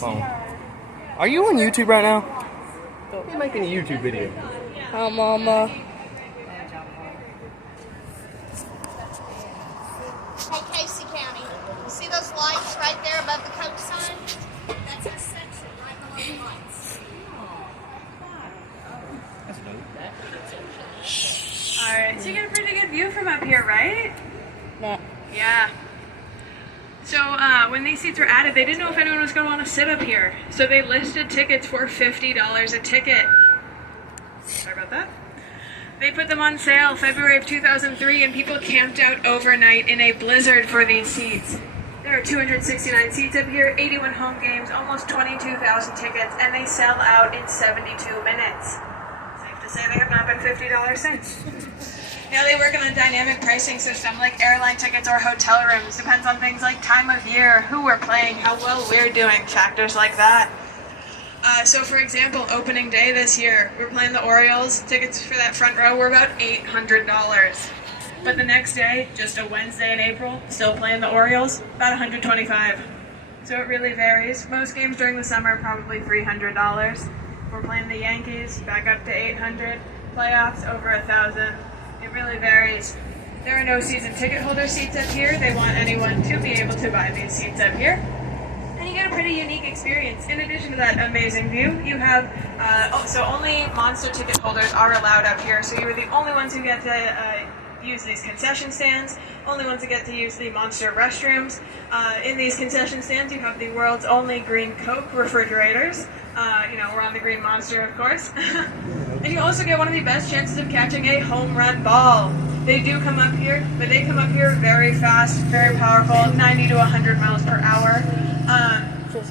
phone. Are you on YouTube right now? I'm making a YouTube video. Hi, Mama. Hey, Casey County. You see those lights right there above the Coke sign? That's our section right below the lights. Alright, so you get a pretty good view from up here, right? Nah. Yeah. So when these seats were added, they didn't know if anyone was going to want to sit up here. So they listed tickets for $50 a ticket. Sorry about that. They put them on sale February of 2003, and people camped out overnight in a blizzard for these seats. There are 269 seats up here, 81 home games, almost 22,000 tickets, and they sell out in 72 minutes. Safe to say they have not been $50 since. Now they work on a dynamic pricing system like airline tickets or hotel rooms. Depends on things like time of year, who we're playing, how well we're doing, factors like that. So for example, opening day this year, we're playing the Orioles. Tickets for that front row were about $800. But the next day, just a Wednesday in April, still playing the Orioles, about $125. So it really varies. Most games during the summer, probably $300. We're playing the Yankees, back up to $800. Playoffs, over $1,000. It really varies. There are no season ticket holder seats up here. They want anyone to be able to buy these seats up here. And you get a pretty unique experience. In addition to that amazing view, you have, so only Monster ticket holders are allowed up here. So you're the only ones who get to use these concession stands, only ones who get to use the Monster restrooms. In these concession stands, you have the world's only green Coke refrigerators. We're on the green Monster, of course. And you also get one of the best chances of catching a home run ball. They do come up here, but they come up here very fast, very powerful, 90 to 100 miles per hour.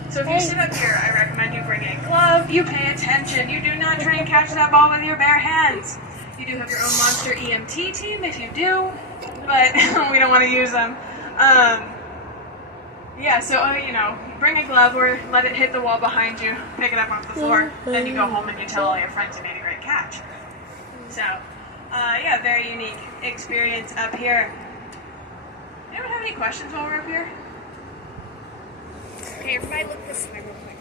So if you sit up here, I recommend you bring a glove, you pay attention, you do not try and catch that ball with your bare hands. You do have your own Monster EMT team if you do, but we don't want to use them. Bring a glove or let it hit the wall behind you, pick it up off the floor, then you go home and you tell all your friends you made a great catch. So, very unique experience up here. Anyone have any questions while we're up here? Okay, everybody look this way real quick.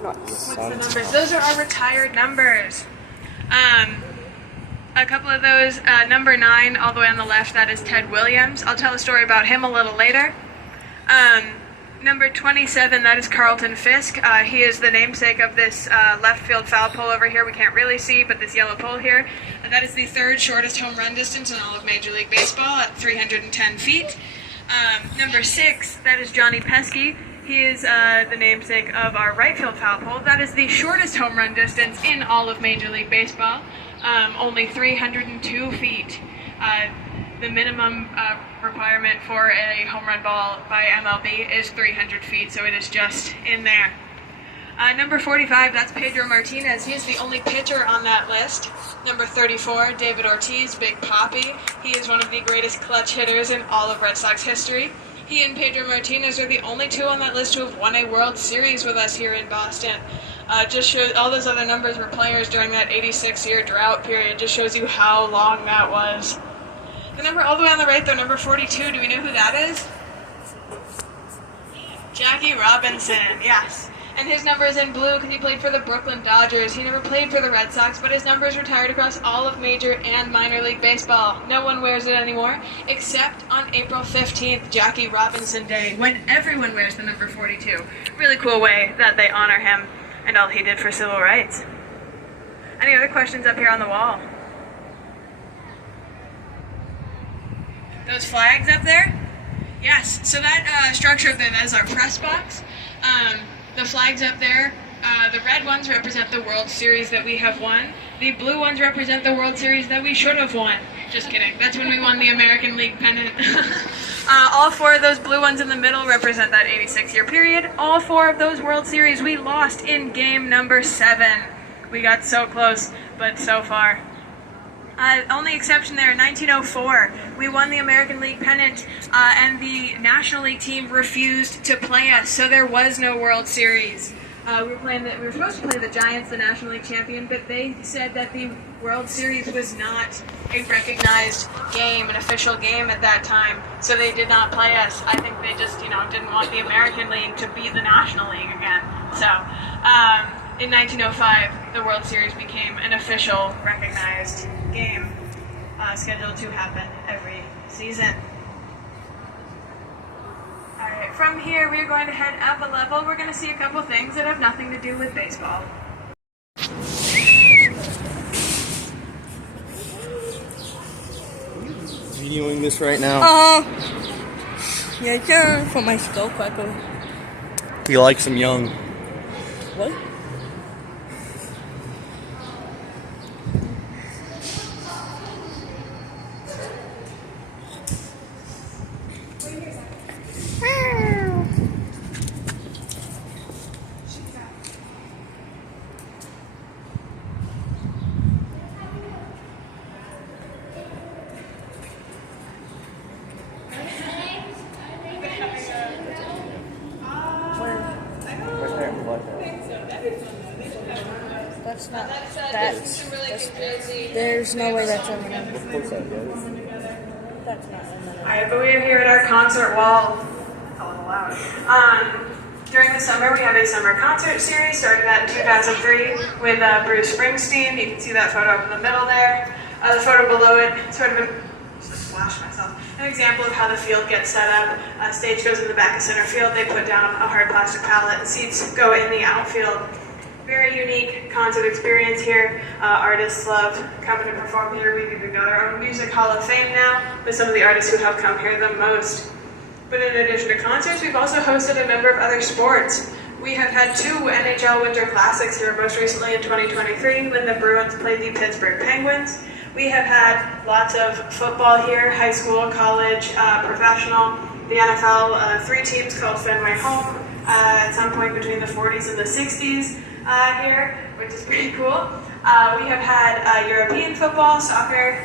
What's the numbers? Those are our retired numbers. A couple of those, number 9, all the way on the left, that is Ted Williams. I'll tell a story about him a little later. Number 27, that is Carlton Fisk. He is the namesake of this left field foul pole over here. We can't really see, but this yellow pole here. That is the 3rd shortest home run distance in all of Major League Baseball at 310 feet. Number 6, that is Johnny Pesky. He is the namesake of our right field foul pole. That is the shortest home run distance in all of Major League Baseball, only 302 feet. The minimum requirement for a home run ball by MLB is 300 feet, so it is just in there. Number 45, that's Pedro Martinez. He is the only pitcher on that list. Number 34, David Ortiz, Big Papi. He is one of the greatest clutch hitters in all of Red Sox history. He and Pedro Martinez are the only two on that list who have won a World Series with us here in Boston. Just shows all those other numbers were players during that 86-year drought period. Just shows you how long that was. The number all the way on the right, though, number 42, do we know who that is? Jackie Robinson, yes. And his number is in blue because he played for the Brooklyn Dodgers. He never played for the Red Sox, but his number is retired across all of Major and Minor League Baseball. No one wears it anymore, except on April 15th, Jackie Robinson Day, when everyone wears the number 42. Really cool way that they honor him and all he did for civil rights. Any other questions up here on the wall? Those flags up there? Yes, so that structure up there, that is our press box. The flags up there, the red ones represent the World Series that we have won. The blue ones represent the World Series that we should have won. Just kidding, that's when we won the American League pennant. All 4 of those blue ones in the middle represent that 86-year period. All 4 of those World Series we lost in game number 7. We got so close, but so far. Only exception there, in 1904, we won the American League pennant, and the National League team refused to play us, so there was no World Series. We were supposed to play the Giants, the National League champion, but they said that the World Series was not a recognized game, an official game at that time, so they did not play us. I think they just, didn't want the American League to beat the National League again. So, in 1905, the World Series became an official, recognized game, scheduled to happen every season. Alright, from here we're going to head up a level. We're going to see a couple things that have nothing to do with baseball. Videoing this right now. Yeah, turn for my skull cracker. He likes him young. What? That's not. There's no way that's M&M. That's not M&M. Alright, but we are here at our concert wall. That's a little loud. During the summer, we have a summer concert series, started that in 2003 with Bruce Springsteen. You can see that photo up in the middle there. The photo below it, sort of just flash myself. An example of how the field gets set up. Stage goes in the back of center field. They put down a hard plastic pallet, and seats go in the outfield. Very unique concert experience here. Artists love coming to perform here. We've even got our own Music Hall of Fame now with some of the artists who have come here the most. But in addition to concerts, we've also hosted a number of other sports. We have had 2 NHL Winter Classics here, most recently in 2023 when the Bruins played the Pittsburgh Penguins. We have had lots of football here, high school, college, professional, the NFL, 3 teams called Fenway Home at some point between the 40s and the 60s here, which is pretty cool. We have had European football, soccer.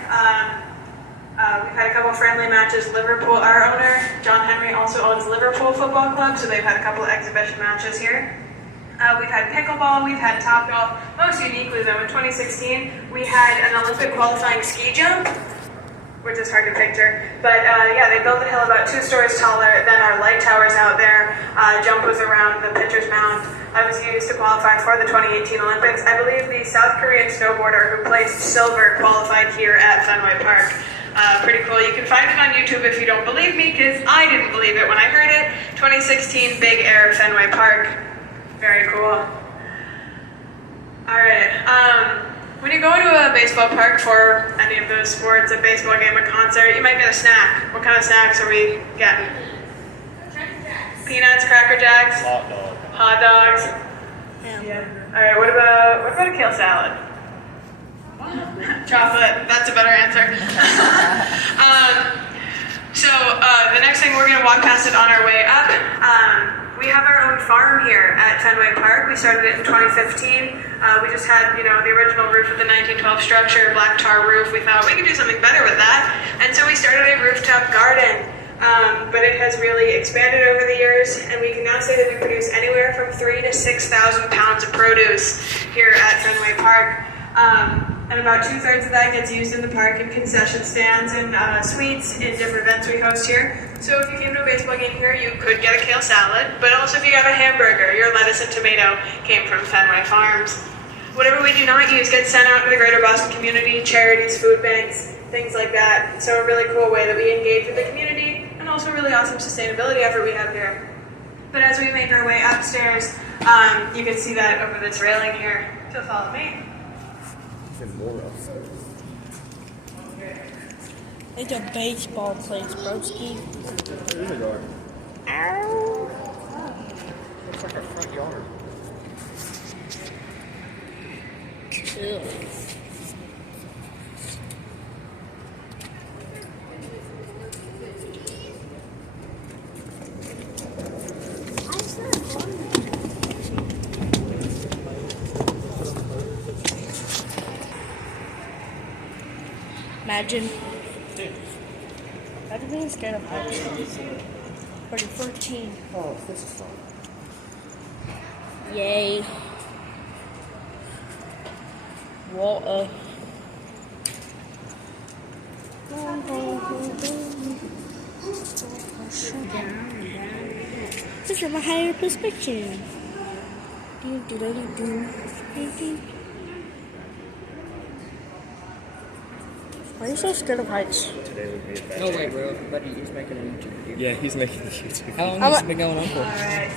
We've had a couple friendly matches. Liverpool, our owner, John Henry, also owns Liverpool Football Club, so they've had a couple of exhibition matches here. We've had pickleball, we've had Topgolf. Most uniquely though, in 2016, we had an Olympic qualifying ski jump, which is hard to picture. But yeah, they built the hill about 2 stories taller than our light towers out there. Jump was around the pitcher's mound. I was used to qualify for the 2018 Olympics. I believe the South Korean snowboarder who placed silver qualified here at Fenway Park. Pretty cool. You can find it on YouTube if you don't believe me, because I didn't believe it when I heard it. 2016 Big Air Fenway Park. Very cool. Alright, when you go into a baseball park for any of those sports, a baseball game, a concert, you might get a snack. What kind of snacks are we getting? Peanuts, Cracker Jacks? Hot dog. Hot dogs? Yeah. Alright, what about a kale salad? Chocolate, that's a better answer. So the next thing, we're going to walk past it on our way up. We have our own farm here at Fenway Park. We started it in 2015. We just had, the original roof of the 1912 structure, black tar roof. We thought we could do something better with that. And so we started a rooftop garden. But it has really expanded over the years, and we can now say that we produce anywhere from 3,000 to 6,000 pounds of produce here at Fenway Park. And about 2/3 of that gets used in the park in concession stands and suites in different events we host here. So if you came to a baseball game here, you could get a kale salad, but also if you got a hamburger, your lettuce and tomato came from Fenway Farms. Whatever we do not use gets sent out to the greater Boston community, charities, food banks, things like that. So a really cool way that we engage with the community, and also a really awesome sustainability effort we have here. But as we make our way upstairs, you can see that over this railing here. So follow me. Even more upstairs. It's a baseball place, broski. There's a garden. Ow. Looks like a front yard. Ew. Imagine being scared of heights. 14. Oh, this is fun. Yay. Water. This is my higher perspective. Why are you so scared of heights? Today would be a bad No day. way, bro. Buddy, he's making a YouTube video. Yeah, he's making the YouTube. How long How has mu- it been going on for? Alright.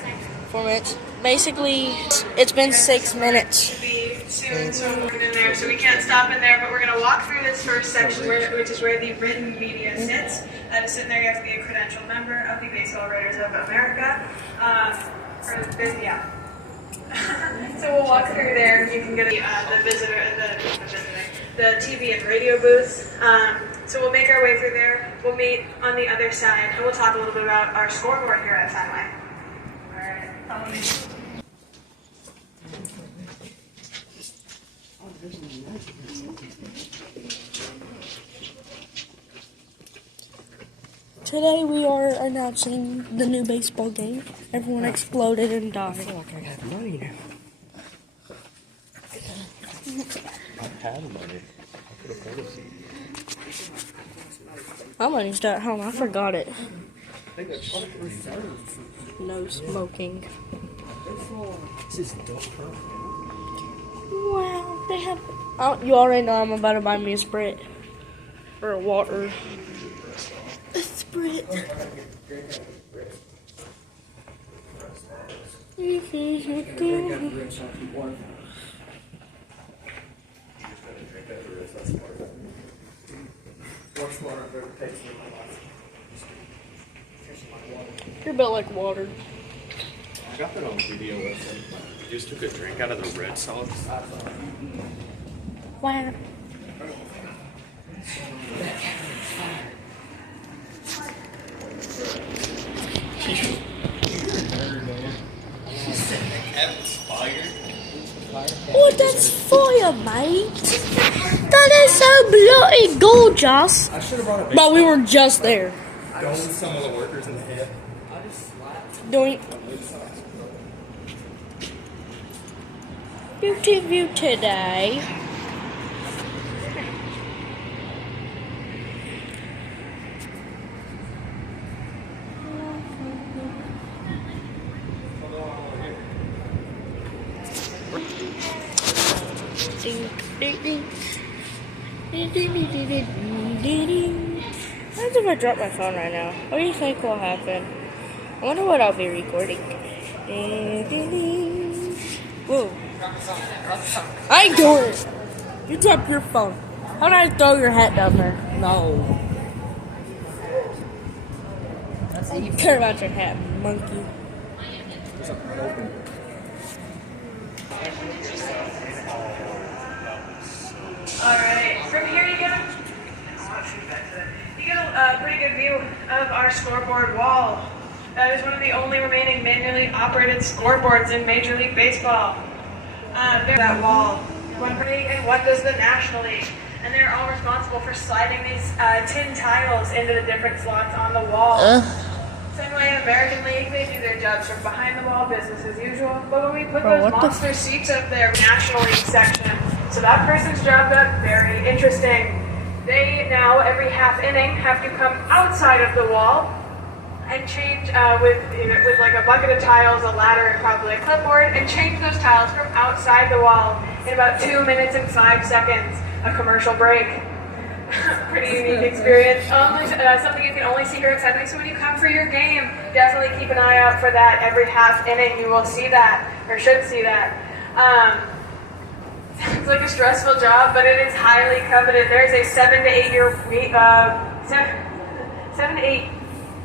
4 minutes. Basically, it's been 6 minutes. Be soon, so we're in there. So we can't stop in there, but we're going to walk through this first section, which is where the written media sits. To sit in there, you have to be a credentialed member of the Baseball Writers of America. Yeah. So we'll walk through there. You can get the TV and radio booths. So we'll make our way through there. We'll meet on the other side, and we'll talk a little bit about our scoreboard here at Fenway. All right, follow me. Today we are announcing the new baseball game. Everyone exploded and died. I feel like I have money now. I had money. I could afford a seat. My money's at home. I forgot it. I think that's No smoking. This is dope. Wow, they have. Oh, you already know I'm about to buy me a Sprite or a water. A Sprite. You're built like water. I got that on video. You just took a drink out of the red sauce. Wow. Oh, that's fire, mate. That is so bloody gorgeous. I should have brought a But we were just there. Don't some of the workers in the head. Doing beauty view today. What if I drop my phone right now? What do you think will happen? I wonder what I'll be recording. Whoa. I ain't doing it. You drop your phone. How did I throw your hat down there? No. I don't care about your hat, monkey. Alright, from here you get a pretty good view of our scoreboard wall. That is one of the only remaining manually operated scoreboards in Major League Baseball. There's that wall. One pretty, and what does the National League? And they're all responsible for sliding these tin tiles into the different slots on the wall. Fenway and American League, they do their jobs from behind the wall, business as usual. But when we put those monster seats up there, National League section, so that person's job got very interesting. They now, every half inning, have to come outside of the wall and change with like a bucket of tiles, a ladder, and probably a clipboard, and change those tiles from outside the wall in about 2 minutes and 5 seconds. A commercial break. Pretty unique experience. Something you can only see here at Fenway. So when you come for your game, definitely keep an eye out for that. Every half inning, you will see that, or should see that. It's like a stressful job, but it is highly coveted. There's a 7 to 8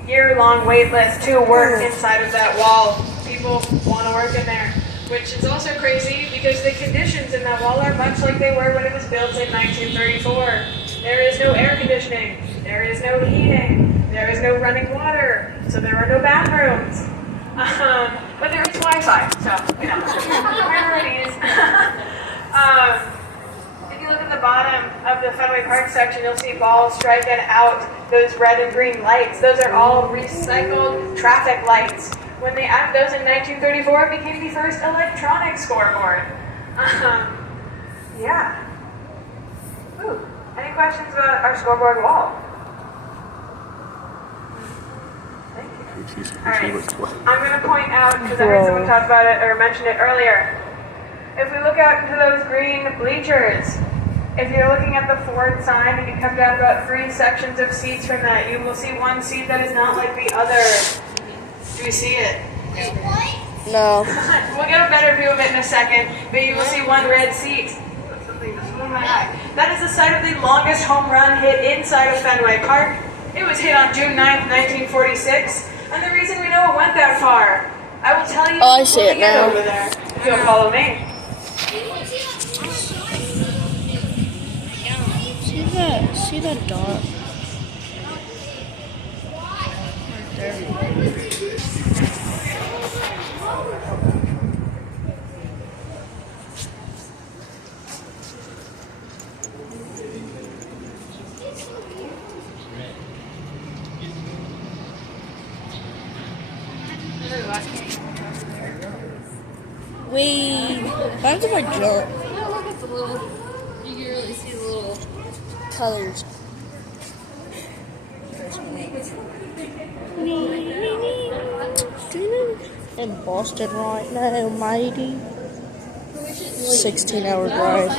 year long wait list to work inside of that wall. People want to work in there, which is also crazy because the conditions in that wall are much like they were when it was built in 1934. There is no air conditioning, there is no heating, there is no running water, so there are no bathrooms. But there is Wi-Fi, so, you know, priorities. If you look at the bottom of the Fenway Park section, you'll see balls striking out those red and green lights. Those are all recycled traffic lights. When they added those in 1934, it became the first electronic scoreboard. Yeah. Ooh, any questions about our scoreboard wall? Thank you. All right, I'm going to point out, because I heard someone talk about it or mention it earlier. If we look out into those green bleachers, if you're looking at the Ford sign and you come down about 3 sections of seats from that, you will see one seat that is not like the other. Do you see it? No. We'll get a better view of it in a second, but you will see one red seat. That is the site of the longest home run hit inside of Fenway Park. It was hit on June 9th, 1946, and the reason we know it went that far, I will tell you Oh, I see when it we get now. over there. If you'll follow me. See that dot? Wait, mine's my jump. Look at the little, you can really see the little Colors. In Boston right now, mighty. 16-hour drive.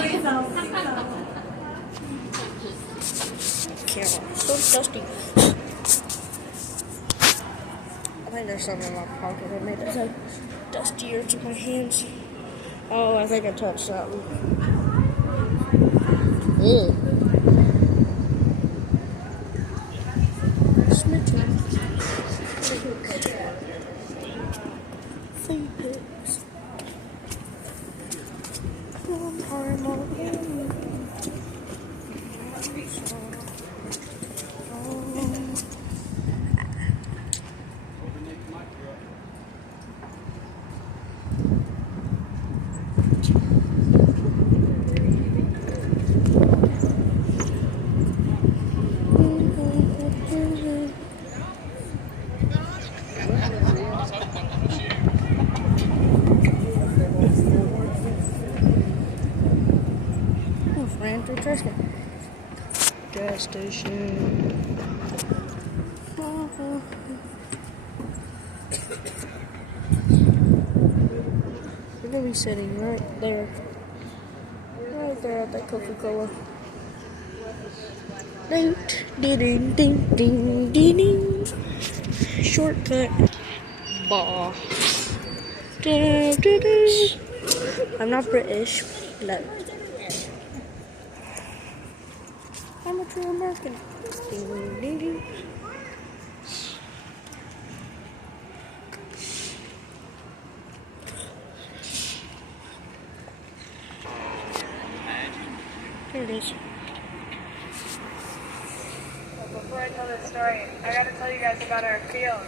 Camera, so dusty. I think there's something in my pocket that made it so dustier to my hands. Oh, I think I touched something. Ew. Gas station. We're gonna be sitting right there at that Coca-Cola. Ding, ding, ding, ding, ding, ding. Shortcut. Bah. I'm not British. No. I'm a true American. Ding, ding, ding. There it is. Before I tell this story, I gotta tell you guys about our fields.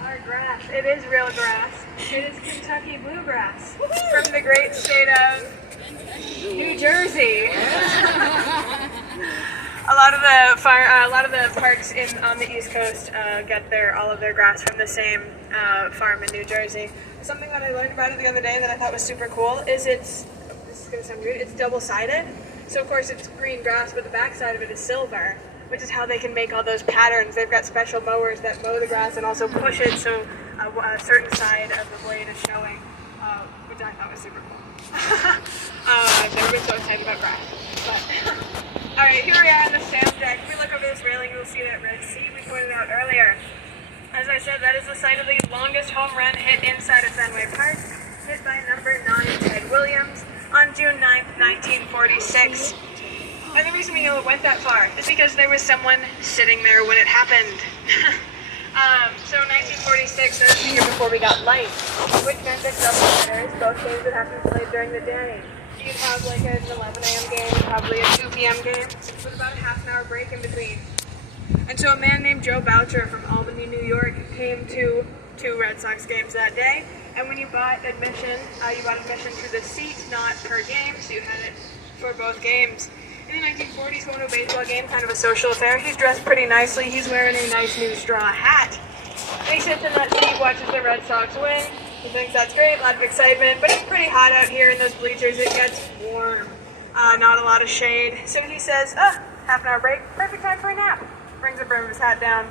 Our grass. It is real grass. It is Kentucky bluegrass from the great state of New Jersey. A lot of the parks on the East Coast get all of their grass from the same farm in New Jersey. Something that I learned about it the other day that I thought was super cool is this is gonna sound weird. It's double-sided. So of course it's green grass, but the back side of it is silver, which is how they can make all those patterns. They've got special mowers that mow the grass and also push it so a certain side of the blade is showing, which I thought was super cool. I've never been so excited about grass. But alright, here we are on the Sam's deck. If we look over this railing, you'll see that red sea we pointed out earlier. As I said, that is the site of the longest home run hit inside of Fenway Park, hit by number 9 Ted Williams on June 9th, 1946. And the reason we know it went that far is because there was someone sitting there when it happened. So 1946, that was the year before we got lights, which meant that doubleheaders, both games would have to be played during the day. You'd have like an 11 a.m. game, probably a 2 p.m. game, with about a half an hour break in between. And so a man named Joe Boucher from Albany, New York, came to 2 Red Sox games that day. And when you bought admission to the seat, not per game, so you had it for both games. In the 1940s, going to a baseball game, kind of a social affair. He's dressed pretty nicely. He's wearing a nice new straw hat. He sits in that seat, watches the Red Sox win. He thinks that's great, a lot of excitement, but it's pretty hot out here in those bleachers. It gets warm, not a lot of shade. So he says, half an hour break, perfect time for a nap. Brings the brim of his hat down,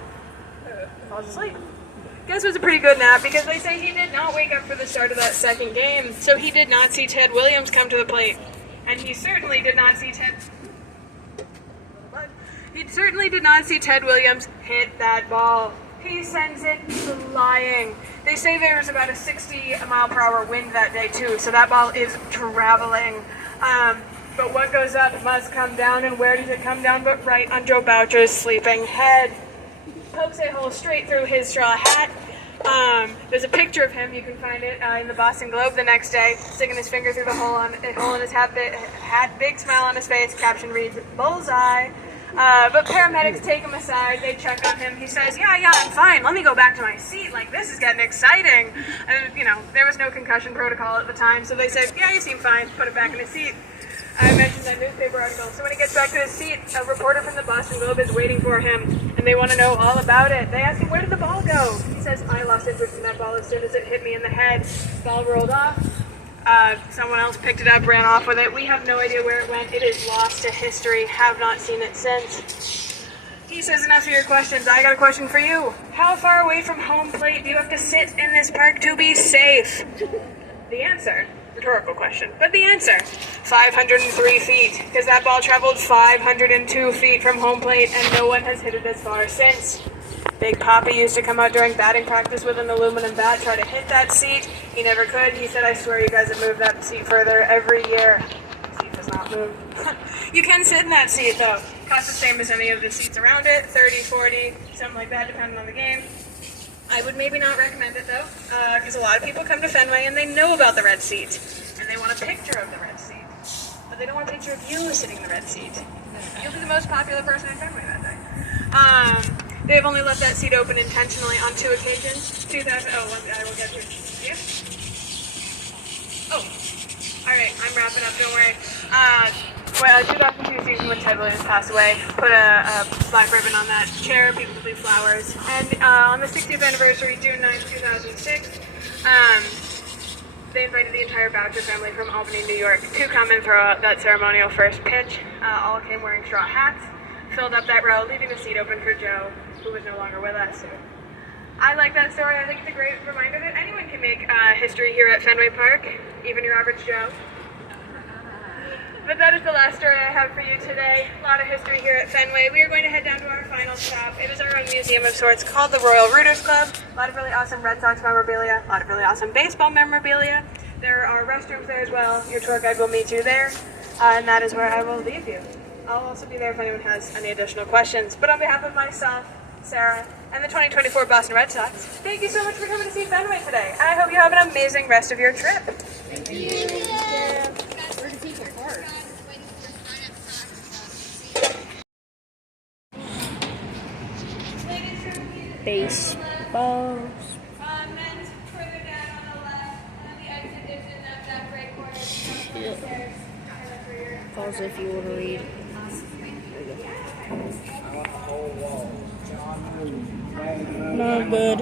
falls asleep. Guess it was a pretty good nap because they say he did not wake up for the start of that second game, so he did not see Ted Williams come to the plate. And he certainly did not see Ted Williams hit that ball. He sends it flying. They say there was about a 60-mile-per-hour wind that day too, so that ball is traveling. But what goes up must come down, and where does it come down but right on Joe Boucher's sleeping head? Pokes a hole straight through his straw hat. There's a picture of him, you can find it in the Boston Globe the next day, sticking his finger through the hole in his hat, big smile on his face, caption reads, "Bullseye." But paramedics take him aside, they check on him, he says, yeah, I'm fine, let me go back to my seat, like this is getting exciting. And there was no concussion protocol at the time, so they said, yeah, you seem fine, put him back in his seat. I mentioned that newspaper article. So when he gets back to his seat, a reporter from the Boston Globe is waiting for him, and they want to know all about it. They ask him, where did the ball go? He says, I lost interest in that ball as soon as it hit me in the head. Ball rolled off. Someone else picked it up, ran off with it. We have no idea where it went. It is lost to history. Have not seen it since. He says, enough of your questions. I got a question for you. How far away from home plate do you have to sit in this park to be safe? The answer. Rhetorical question, but the answer, 503 feet, because that ball traveled 502 feet from home plate, and no one has hit it as far since. Big Papi used to come out during batting practice with an aluminum bat, try to hit that seat. He never could. He said, I swear you guys have moved that seat further every year. The seat does not move. You can sit in that seat, though. Costs the same as any of the seats around it, 30, 40, something like that, depending on the game. I would maybe not recommend it, though, because a lot of people come to Fenway and they know about the red seat, and they want a picture of the red seat, but they don't want a picture of you sitting in the red seat. You'll be the most popular person in Fenway that day. They've only left that seat open intentionally on 2 occasions. I will get to you. Oh, all right, I'm wrapping up, don't worry. 2002 season when Ted Williams passed away, put a black ribbon on that chair, people threw flowers, and on the 60th anniversary, June 9, 2006, they invited the entire Boucher family from Albany, New York to come and throw out that ceremonial first pitch. All came wearing straw hats, filled up that row, leaving the seat open for Joe, who was no longer with us. I like that story. I think it's a great reminder that anyone can make history here at Fenway Park, even your average Joe. But that is the last story I have for you today. A lot of history here at Fenway. We are going to head down to our final stop. It is our own museum of sorts called the Royal Rooters Club. A lot of really awesome Red Sox memorabilia, a lot of really awesome baseball memorabilia. There are restrooms there as well. Your tour guide will meet you there, and that is where I will leave you. I'll also be there if anyone has any additional questions. But on behalf of myself, Sarah, and the 2024 Boston Red Sox, thank you so much for coming to see Fenway today. I hope you have an amazing rest of your trip. Thank you. Where to keep your card? Baseball. Men's further down on the left, and the exit is in that right corner. Pause if you want to read. No, I'm good.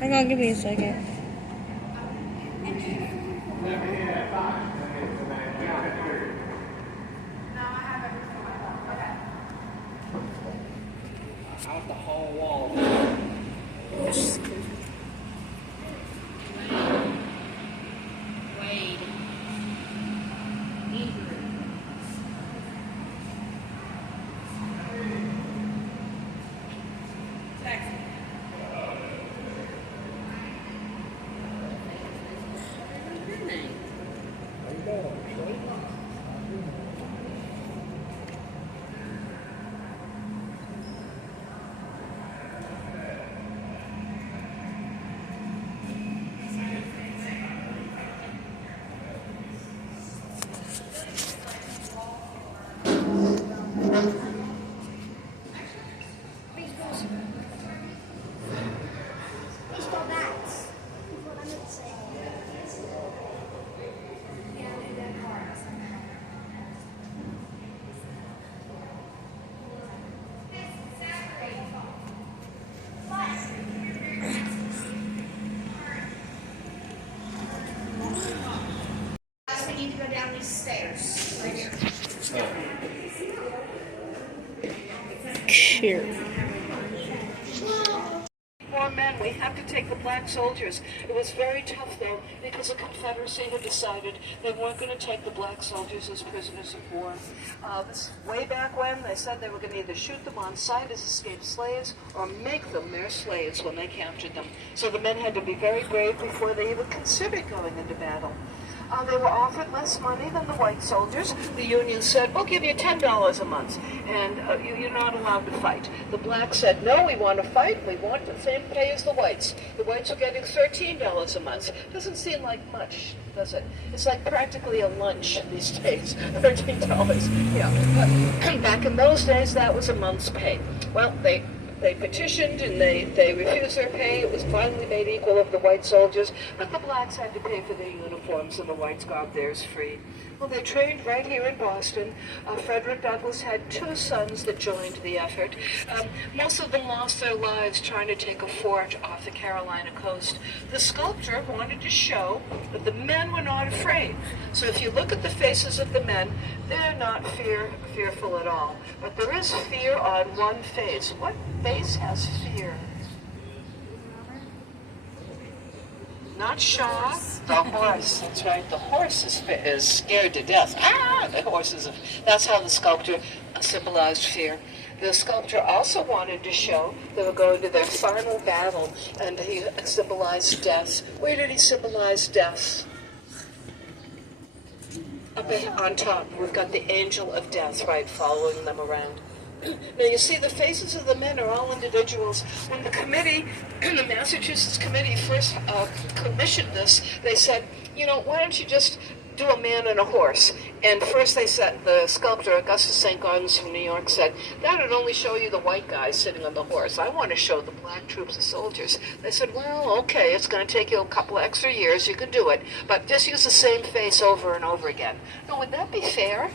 Hang on, give me a second. Out the whole wall. Yes. Wade. cheer. More men, we have to take the black soldiers. It was very tough, though, because the Confederacy had decided they weren't going to take the black soldiers as prisoners of war. This way back when, they said they were going to either shoot them on sight as escaped slaves or make them their slaves when they captured them. So the men had to be very brave before they even considered going into battle. They were offered less money than the white soldiers. The Union said, we'll give you $10 a month, and you're not allowed to fight. The blacks said, no, we want to fight. We want the same pay as the whites. The whites are getting $13 a month. Doesn't seem like much, does it? It's like practically a lunch these days, $13. Yeah, but back in those days, that was a month's pay. Well, they petitioned and they refused their pay. It was finally made equal of the white soldiers, but the blacks had to pay for their uniforms and the whites got theirs free. Well, they trained right here in Boston. Frederick Douglass had 2 sons that joined the effort. Most of them lost their lives trying to take a fort off the Carolina coast. The sculptor wanted to show that the men were not afraid. So if you look at the faces of the men, they're not fearful at all. But there is fear on one face. What face has fear? Not Shaw, the horse. That's right. The horse is scared to death. The horse is. That's how the sculptor symbolized fear. The sculptor also wanted to show they were going to their final battle, and he symbolized death. Where did he symbolize death? Up on top, we've got the angel of death, right, following them around. Now you see the faces of the men are all individuals. When the committee, the Massachusetts committee first commissioned this, they said, you know, why don't you just do a man and a horse? And first they said, the sculptor, Augustus St. Gaudens from New York, said, that would only show you the white guy sitting on the horse. I want to show the black troops of soldiers. They said, well, okay, it's going to take you a couple extra years. You can do it. But just use the same face over and over again. Now, would that be fair?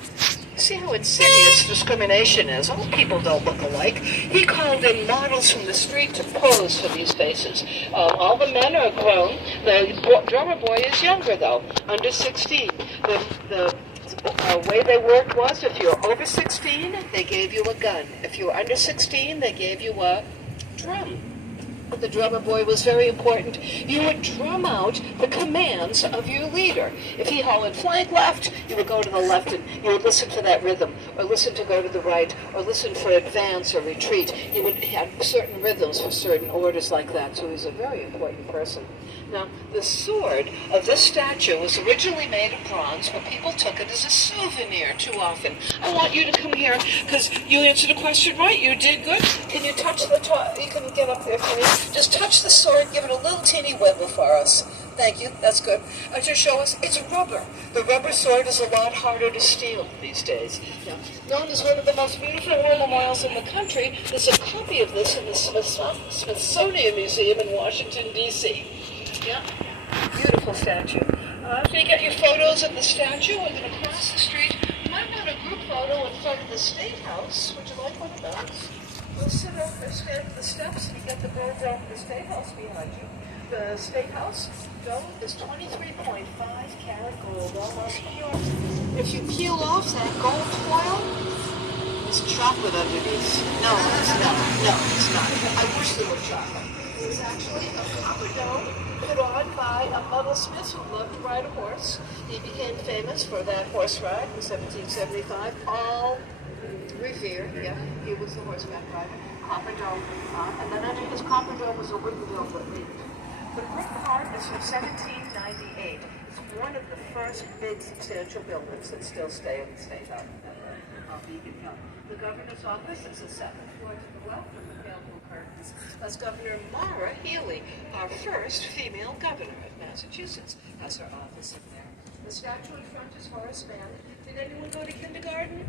See how insidious discrimination is. All people don't look alike. He called in models from the street to pose for these faces. All the men are grown. The drummer boy is younger, though, under 16. The way they worked was, if you were over 16, they gave you a gun. If you were under 16, they gave you a drum. But the drummer boy was very important. You would drum out the commands of your leader. If he hollered flank left, you would go to the left and you would listen for that rhythm, or listen to go to the right, or listen for advance or retreat. You would have certain rhythms for certain orders like that, so he was a very important person. Now, the sword of this statue was originally made of bronze, but people took it as a souvenir too often. I want you to come here, because you answered a question right. You did good. Can you touch the top? You can get up there for me. Just touch the sword, give it a little teeny wiggle for us. Thank you, that's good. Just show us, it's rubber. The rubber sword is a lot harder to steal these days. Now, known as one of the most beautiful war memorials in the country, there's a copy of this in the Smithsonian Museum in Washington, D.C. Yeah, beautiful statue. After you get your photos of the statue, we're going to cross the street. You might want a group photo in front of the State House. Would you like one of those? We'll sit over, stand at the steps, and you get the bird dome of the State House behind you. The State House dome is 23.5 karat gold, almost pure. If you peel off that gold foil, there's chocolate underneath. No, it's not. No, it's not. I wish there were chocolate. It was actually a copper dome put on by a metalsmith who loved to ride a horse. He became famous for that horse ride in 1775. All revered, yeah, he was the horseback rider. Copper dome, and then under his copper dome was a wooden dome that leaked. The brick part is from 1798. It's one of the first big substantial buildings that still stay in the State House. The governor's office is the second floor to the left of the pale blue curtains. That's Governor Mara Healey, our first female governor of Massachusetts, has her office in there. The statue in front is Horace Mann. Did anyone go to kindergarten?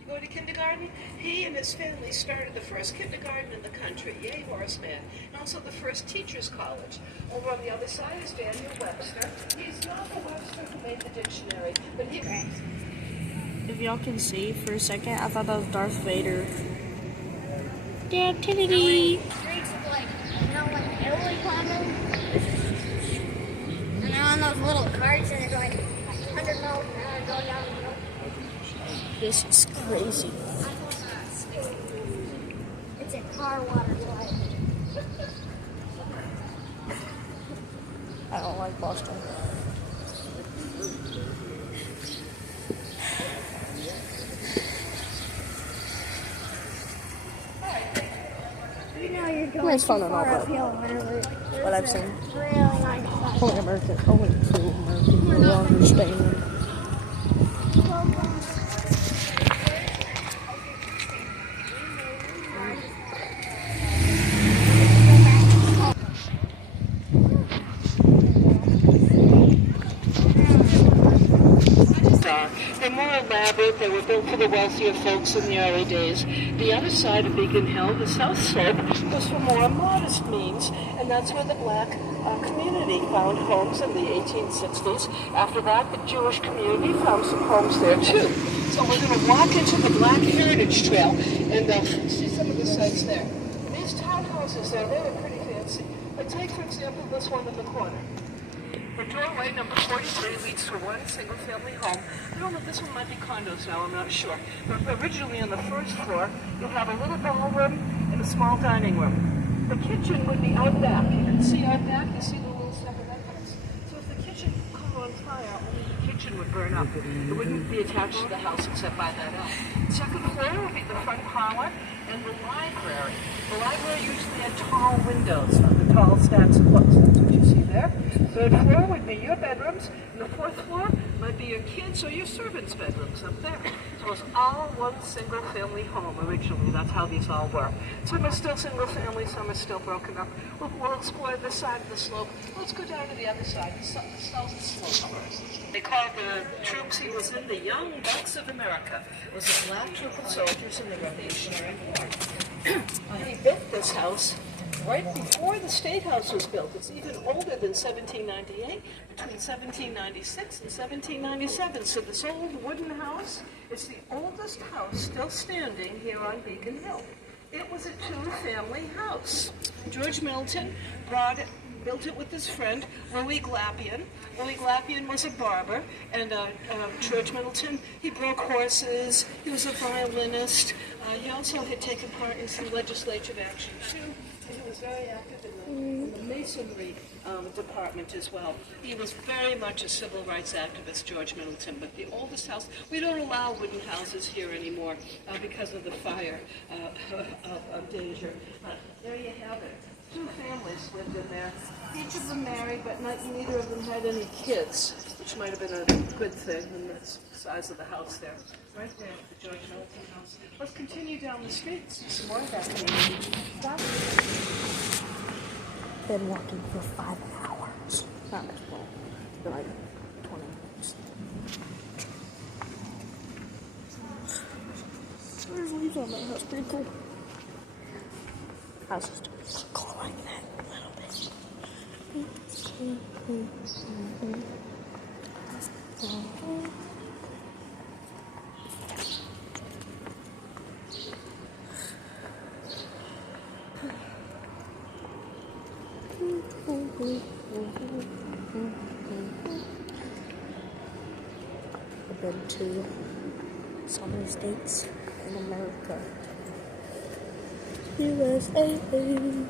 You go to kindergarten? He and his family started the first kindergarten in the country. Yay, Horace Mann. And also the first teacher's college. Over on the other side is Daniel Webster. He's not the Webster who made the dictionary, but he... If y'all can see for a second, I thought that was Darth Vader. The activity. Streets of like, Italy climbing. And they're on those little carts and it's like 100 miles an hour going down the hill. This is crazy. car water slide. I don't like Boston. You know you're I going mean, it's fun too and all, far but uphill whenever what I've seen. really nice. Only American, only two American will understand. They're more elaborate. They were built for the wealthier folks in the early days. The other side of Beacon Hill, the south slope, was for more modest means, and that's where the black community found homes in the 1860s. After that, the Jewish community found some homes there too. So we're going to walk into the Black Heritage Trail and see some of the sites there. These townhouses there, they were pretty fancy. But take, for example, this one in the corner. The doorway, number 43, leads to one single-family home. I don't know if this one might be condos now, I'm not sure. But originally on the first floor, you'll have a little ballroom and a small dining room. The kitchen would be out back. You can see out back, you see the little separate entrance. So if the kitchen caught on fire, only the kitchen would burn up. It wouldn't be attached to the house except by that out. Second floor would be the front parlor and the library. The library usually had tall windows, the tall stacks of books. That's what you see there. Third floor would be your bedrooms, and the fourth floor might be your kids' or your servants' bedrooms up there. So it was all one single-family home originally. That's how these all were. Some are still single-family, some are still broken up. We'll explore this side of the slope. Let's go down to the other side, the south slope first. They called the troops he was in the Young Bucks of America. It was a black troop of soldiers in the Revolutionary War. He built this house right before the State House was built. It's even older than 1798, between 1796 and 1797. So this old wooden house is the oldest house still standing here on Beacon Hill. It was a two-family house. George Middleton built it with his friend, Louis Glapian. Louis Glapian was a barber, and George Middleton, he broke horses, he was a violinist, he also had taken part in some legislative action too, and he was very active in the masonry department as well. He was very much a civil rights activist, George Middleton, but the oldest house, we don't allow wooden houses here anymore because of the fire of danger. There you have it. Two families lived in there. Each of them married, but neither of them had any kids, which might have been a good thing in the size of the house there. Right there, the George Middleton house. Let's continue down the street and see some more of that community. Stop. Been walking for 5 hours. Not as long. Been like 20 minutes. There's leaves on that house. Pretty cool. House is look like that a little bit. I've been to some states in America. USA. Been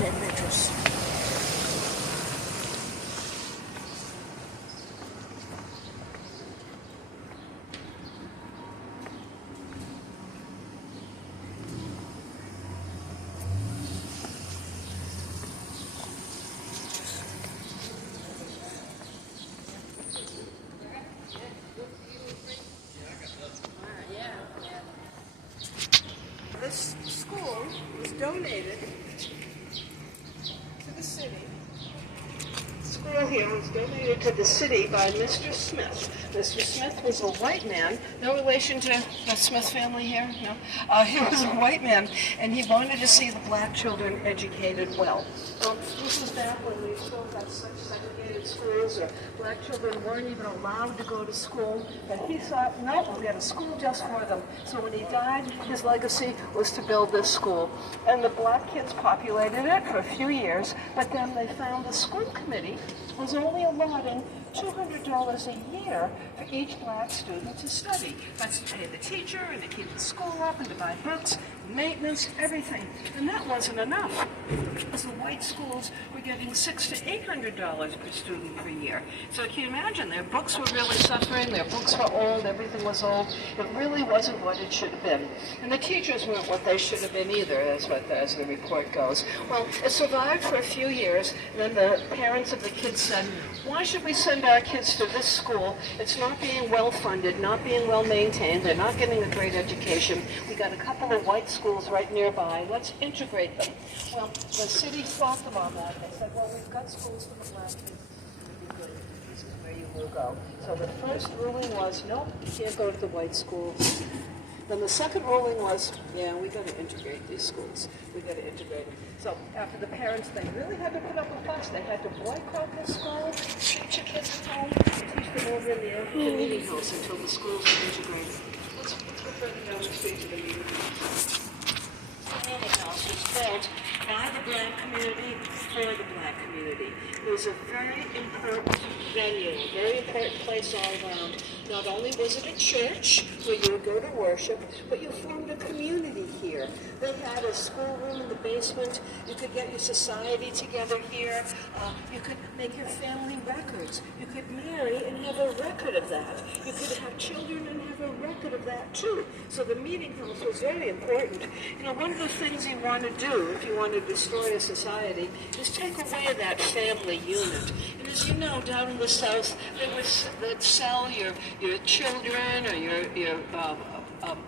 Metros. This school was donated to the city. The school here was donated to the city by Mr. Smith. Mr. Smith was a white man, no relation to the Smith family here, no. He was a white man, and he wanted to see the black children educated well. This was back when we still had such segregated schools, or black children weren't even allowed to go to school. And he thought, no, we'll get a school just for them. So when he died, his legacy was to build this school. And the black kids populated it for a few years, but then they found the school committee was only allotting $200 a year for each black student to study. That's to pay the teacher and to keep the school up and to buy books, maintenance, everything. And that wasn't enough, because the white schools were getting $600 to $800 per student per year. So can you imagine, their books were really suffering, their books were old, everything was old. It really wasn't what it should have been. And the teachers weren't what they should have been either, as the report goes. Well, it survived for a few years, and then the parents of the kids said, why should we send our kids to this school? It's not being well funded, not being well maintained, they're not getting a great education. We got a couple of white schools right nearby, let's integrate them. Well, the city fought them on that. They said, well, we've got schools for the black kids. This is where you will go. So the first ruling was, no, you can't go to the white schools. Then the second ruling was, yeah, we got to integrate these schools. We got to integrate them. So after the parents, they really had to put up a fuss. They had to boycott the school, teach your kids at home, teach them over in the African meeting house until the schools were integrated. Let's go further down the street to the meeting house. The meeting house was built by the black community for the black community. It was a very important venue, a very important place all around. Not only was it a church where you would go to worship, but you formed a community here. They had a schoolroom in the basement. You could get your society together here. You could make your family records. You could marry and have a record of that. You could have children and have a record of that too. So the meeting house was very important. You know, one of the things you want to do if you want to destroy a society is take away that family unit. And as you know, down in the South, they'd sell your children or your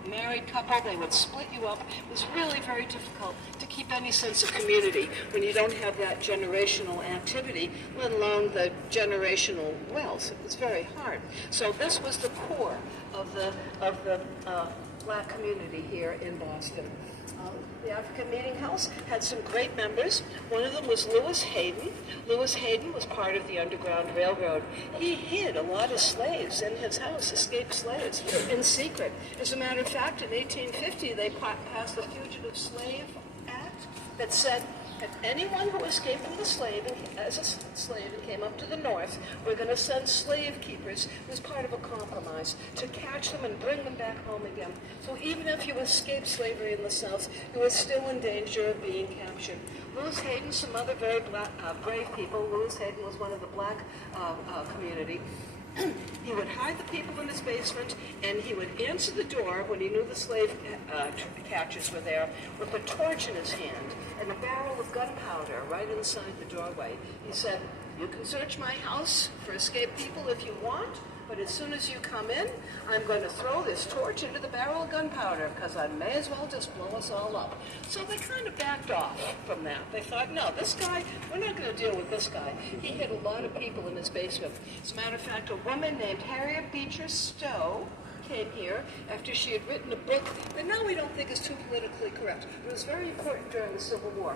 married couple. They would split you up. It was really very difficult to keep any sense of community when you don't have that generational activity, let alone the generational wealth. It was very hard. So this was the core of the black community here in Boston. The African Meeting House had some great members. One of them was Lewis Hayden. Lewis Hayden was part of the Underground Railroad. He hid a lot of slaves in his house, escaped slaves, in secret. As a matter of fact, in 1850, they passed the Fugitive Slave Act that said that anyone who escaped from the slave as a slave and came up to the north, we're going to send slave keepers. It was part of a compromise to catch them and bring them back home again. So even if you escaped slavery in the South, you were still in danger of being captured. Lewis Hayden, some other very brave people. Lewis Hayden was one of the black community. He would hide the people in his basement, and he would answer the door when he knew the slave catchers were there with a torch in his hand and a barrel of gunpowder right inside the doorway. He said, you can search my house for escaped people if you want, but as soon as you come in, I'm going to throw this torch into the barrel of gunpowder because I may as well just blow us all up. So they kind of backed off from that. They thought, no, this guy, we're not going to deal with this guy. He hid a lot of people in his basement. As a matter of fact, a woman named Harriet Beecher Stowe came here after she had written a book that now we don't think is too politically correct. It was very important during the Civil War.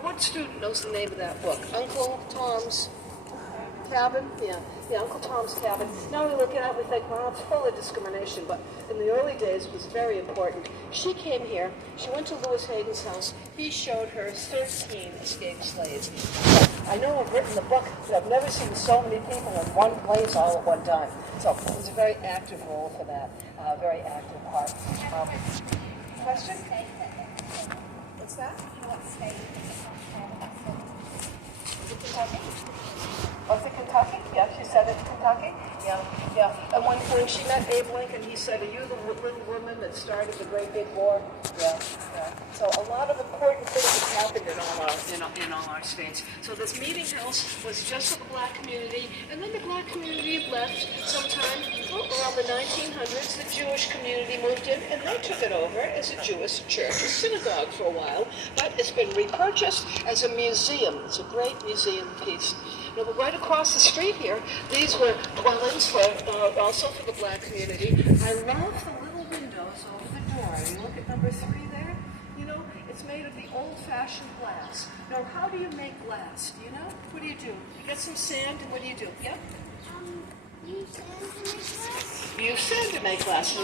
What student knows the name of that book? Uncle Tom's Cabin? Yeah, Uncle Tom's Cabin. Now we look at it, we think, well, it's full of discrimination, but in the early days it was very important. She came here, she went to Lewis Hayden's house, he showed her 13 escaped slaves. I know I've written the book, but I've never seen so many people in one place all at one time. So it was a very active role for that, very active part. Question? What's that? Is it Kentucky? Was it Kentucky? Yeah, she said it's Kentucky. Yeah. And when she met Abe Lincoln, he said, are you the little woman that started the great big war? Yeah. So a lot of important things have happened in all our states. So this meeting house was just for the black community, and then the black community left sometime around the 1900s. The Jewish community moved in, and they took it over as a Jewish church, a synagogue for a while, but it's been repurchased as a museum. It's a great museum piece. Now, right across the street here, these were dwellings also for the black community. I love the little windows over the door. You look at number 3 there. You know, it's made of the old-fashioned glass. Now, how do you make glass? Do you know? What do? You get some sand, and what do? Yep? Use sand to make glass. Use sand to make glass.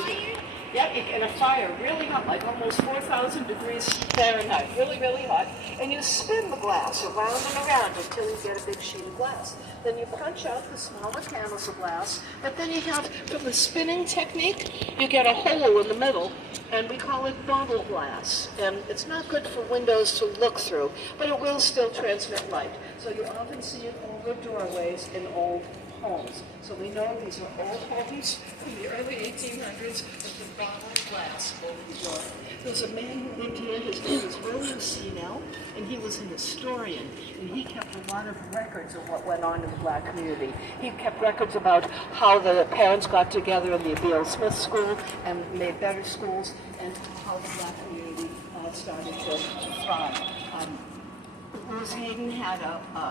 Yeah, and a fire really hot, like almost 4,000 degrees Fahrenheit, really, really hot. And you spin the glass around and around until you get a big sheet of glass. Then you punch out the smaller panels of glass, but then you have, from the spinning technique, you get a hole in the middle, and we call it bottle glass. And it's not good for windows to look through, but it will still transmit light. So you often see it over doorways in old homes. So we know these are old homes from the early 1800s with the bottle glass over the door. There was a man who lived here, his name was William Senell, and he was an historian, and he kept a lot of records of what went on in the black community. He kept records about how the parents got together in the B.L. Smith School and made better schools, and how the black community started to thrive. Louis Hayden had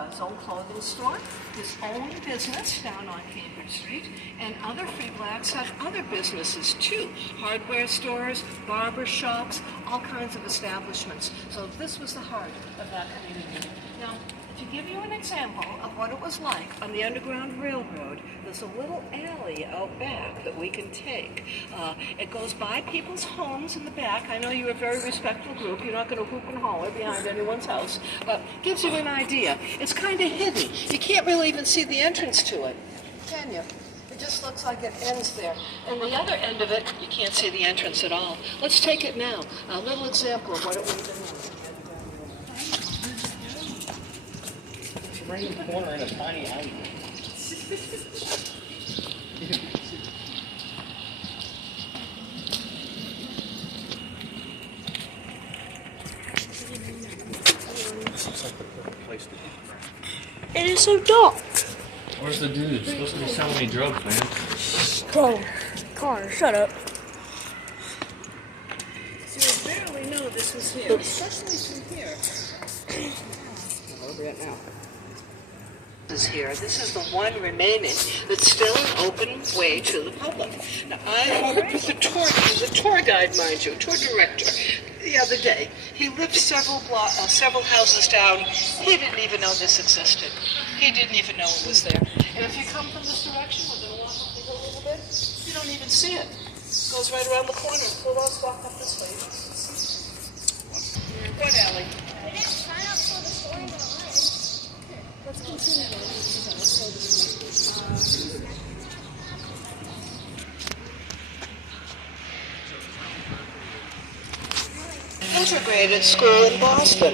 his own clothing store, his own business down on Cambridge Street, and other free blacks had other businesses too. Hardware stores, barber shops, all kinds of establishments. So this was the heart of that community. Now, to give you an example of what it was like on the Underground Railroad, there's a little alley out back that we can take. It goes by people's homes in the back. I know you're a very respectful group. You're not going to hoop and holler behind anyone's house, but gives you an idea. It's kind of hidden. You can't really even see the entrance to it, can you? It just looks like it ends there. And the other end of it, you can't see the entrance at all. Let's take it now. A little example of what it would have been like. Range corner in a tiny alley. It is so dark. Where's the dude? It's supposed to be selling me drugs, man. Bro, Connor, shut up. So you barely know this was here, especially from here. Where are we at now? Is here. This is the one remaining that's still an open way to the public. Now, I worked with the tour guide, mind you, tour director, the other day. He lived several houses down. He didn't even know this existed. He didn't even know it was there. And if you come from this direction, we're going to walk up a little bit. You don't even see it. It goes right around the corner. So let's walk up this way. What alley? They didn't turn up for the story of the life. Let's continue. Integrated school in Boston.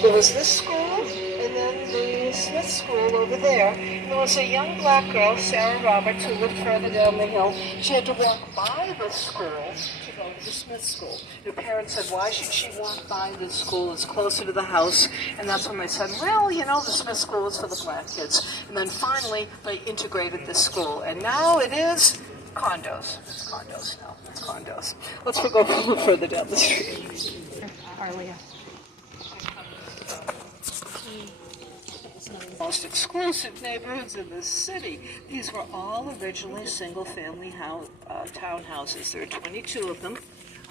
There was this school, and then the Smith School over there. There was a young black girl, Sarah Roberts, who lived further down the hill. She had to walk by this school to go to the Smith School. Her parents said, why should she walk by this school? It's closer to the house. And that's when they said, well, you know, the Smith School is for the black kids. And then finally, they integrated this school. And now it is condos. It's condos now. It's condos. Let's go a little further down the street. Arlia. Most exclusive neighborhoods in the city. These were all originally single-family townhouses. There are 22 of them.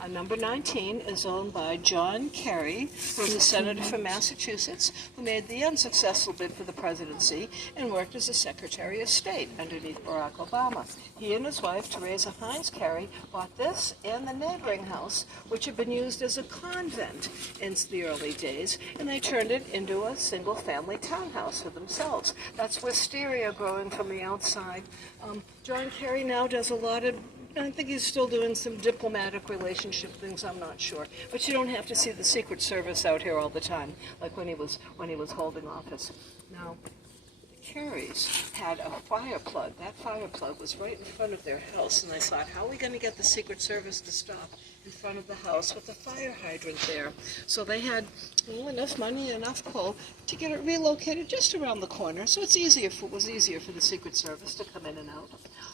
Number 19 is owned by John Kerry, who was a senator from Massachusetts, who made the unsuccessful bid for the presidency and worked as a Secretary of State underneath Barack Obama. He and his wife, Teresa Hines Kerry, bought this and the neighboring house, which had been used as a convent in the early days, and they turned it into a single-family townhouse for themselves. That's wisteria growing from the outside. John Kerry now does a lot of, I think he's still doing some diplomatic relationship things, I'm not sure. But you don't have to see the Secret Service out here all the time, like when he was holding office. Now, the Kerrys had a fire plug. That fire plug was right in front of their house, and I thought, how are we going to get the Secret Service to stop in front of the house with a fire hydrant there? So they had enough money, enough pull to get it relocated just around the corner, so it was easier for the Secret Service to come in and out.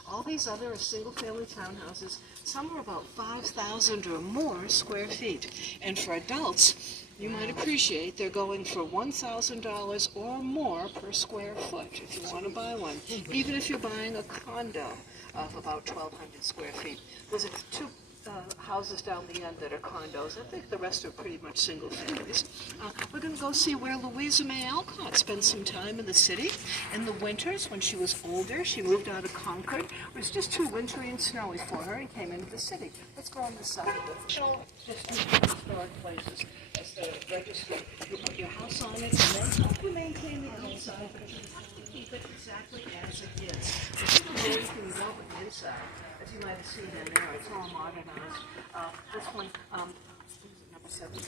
All these other are single-family townhouses. Some are about 5,000 or more square feet. And for adults, you might appreciate they're going for $1,000 or more per square foot if you want to buy one, even if you're buying a condo of about 1,200 square feet. There's houses down the end that are condos. I think the rest are pretty much single families. We're going to go see where Louisa May Alcott spent some time in the city. In the winters, when she was older, she moved out of Concord. It was just too wintry and snowy for her and came into the city. Let's go on the side of the show just historic places. As the registry, you put your house on it, and then help you maintain the outside because you have to keep it exactly as it is. If you do anything wrong with the inside, as you might have seen in there, it's all modernized. This one, number 17,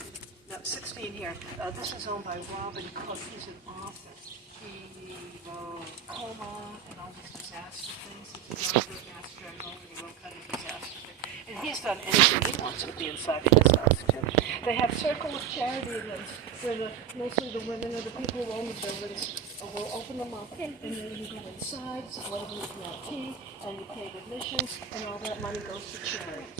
no, 16 here. This is owned by Robin Cook. He's an author. He wrote Coma and all these disaster things. He's a gas journal, and he wrote kind of disaster things. And he's done anything he wants with the inside of his house, too. They have Circle of Charity events where mostly the women or the people who own the buildings will open them up, and then you go inside, it's available with tea, and you pay admissions, and all that money goes to charity.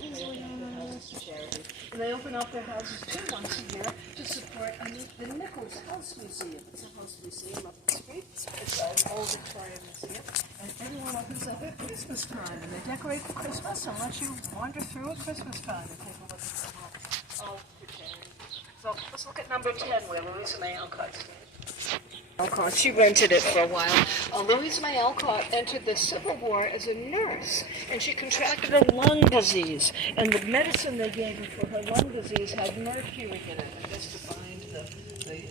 And they open up their houses too once a year to support the Nichols House Museum. It's a house museum up the street. It's an old Victorian museum, and everyone opens up at Christmas time, and they decorate for Christmas and let you wander through at Christmas time and take a look at the house. All for charity. So let's look at number 10, where Louisa May Alcott stayed. Alcott. She rented it for a while. Louisa May Alcott entered the Civil War as a nurse, and she contracted a lung disease. And the medicine they gave her for her lung disease had mercury in it, just to find the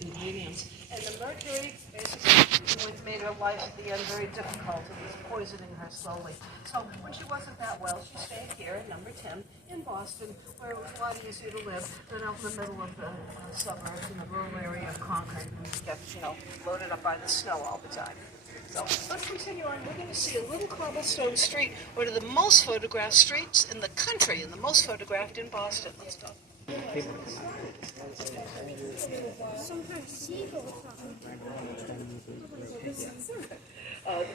ingredients. And the mercury basically made her life at the end very difficult. It was poisoning her slowly. So when she wasn't that well, she stayed here at number 10 in Boston, where it was a lot easier to live than out in the middle of the suburbs in the rural area of Concord, and get, loaded up by the snow all the time. So let's continue on. We're going to see a little cobblestone street, one of the most photographed streets in the country, and the most photographed in Boston. Let's go.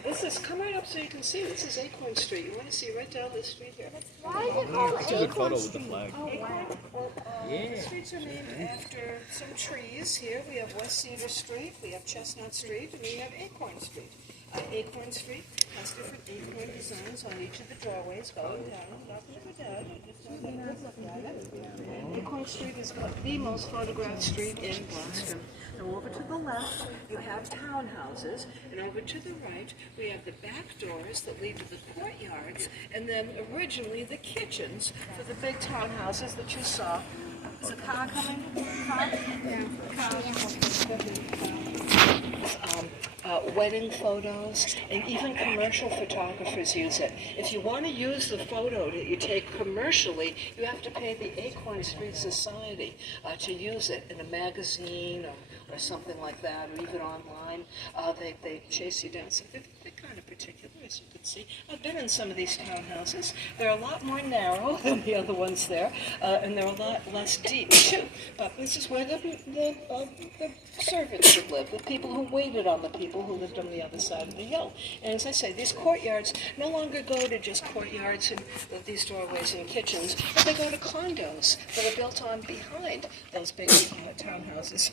This is, come right up so you can see. This is Acorn Street. You want to see right down this street here? Why is it called It's a good photo with the flag. The streets are named after some trees. Here we have West Cedar Street, we have Chestnut Street, and we have Acorn Street. Acorn Street has different acorn designs on each of the doorways going down. Not going to go down. Just don't let it look at it. Acorn Street is the most photographed street in Boston. Now over to the left, you have townhouses, and over to the right, we have the back doors that lead to the courtyards, and then originally the kitchens for the big townhouses that you saw. Is a car coming? Car? Yeah. Wedding photos, and even commercial photographers use it. If you want to use the photo that you take commercially, you have to pay the Acorn Street Society to use it in a magazine or something like that, or even online. They chase you down. So they're kind of particular, as you can see. I've been in some of these townhouses. They're a lot more narrow than the other ones there, and they're a lot less deep, too. But this is where the servants would live, the people who waited on the people who lived on the other side of the hill. And as I say, these courtyards no longer go to just courtyards and these doorways and kitchens, but they go to condos that are built on behind those big townhouses.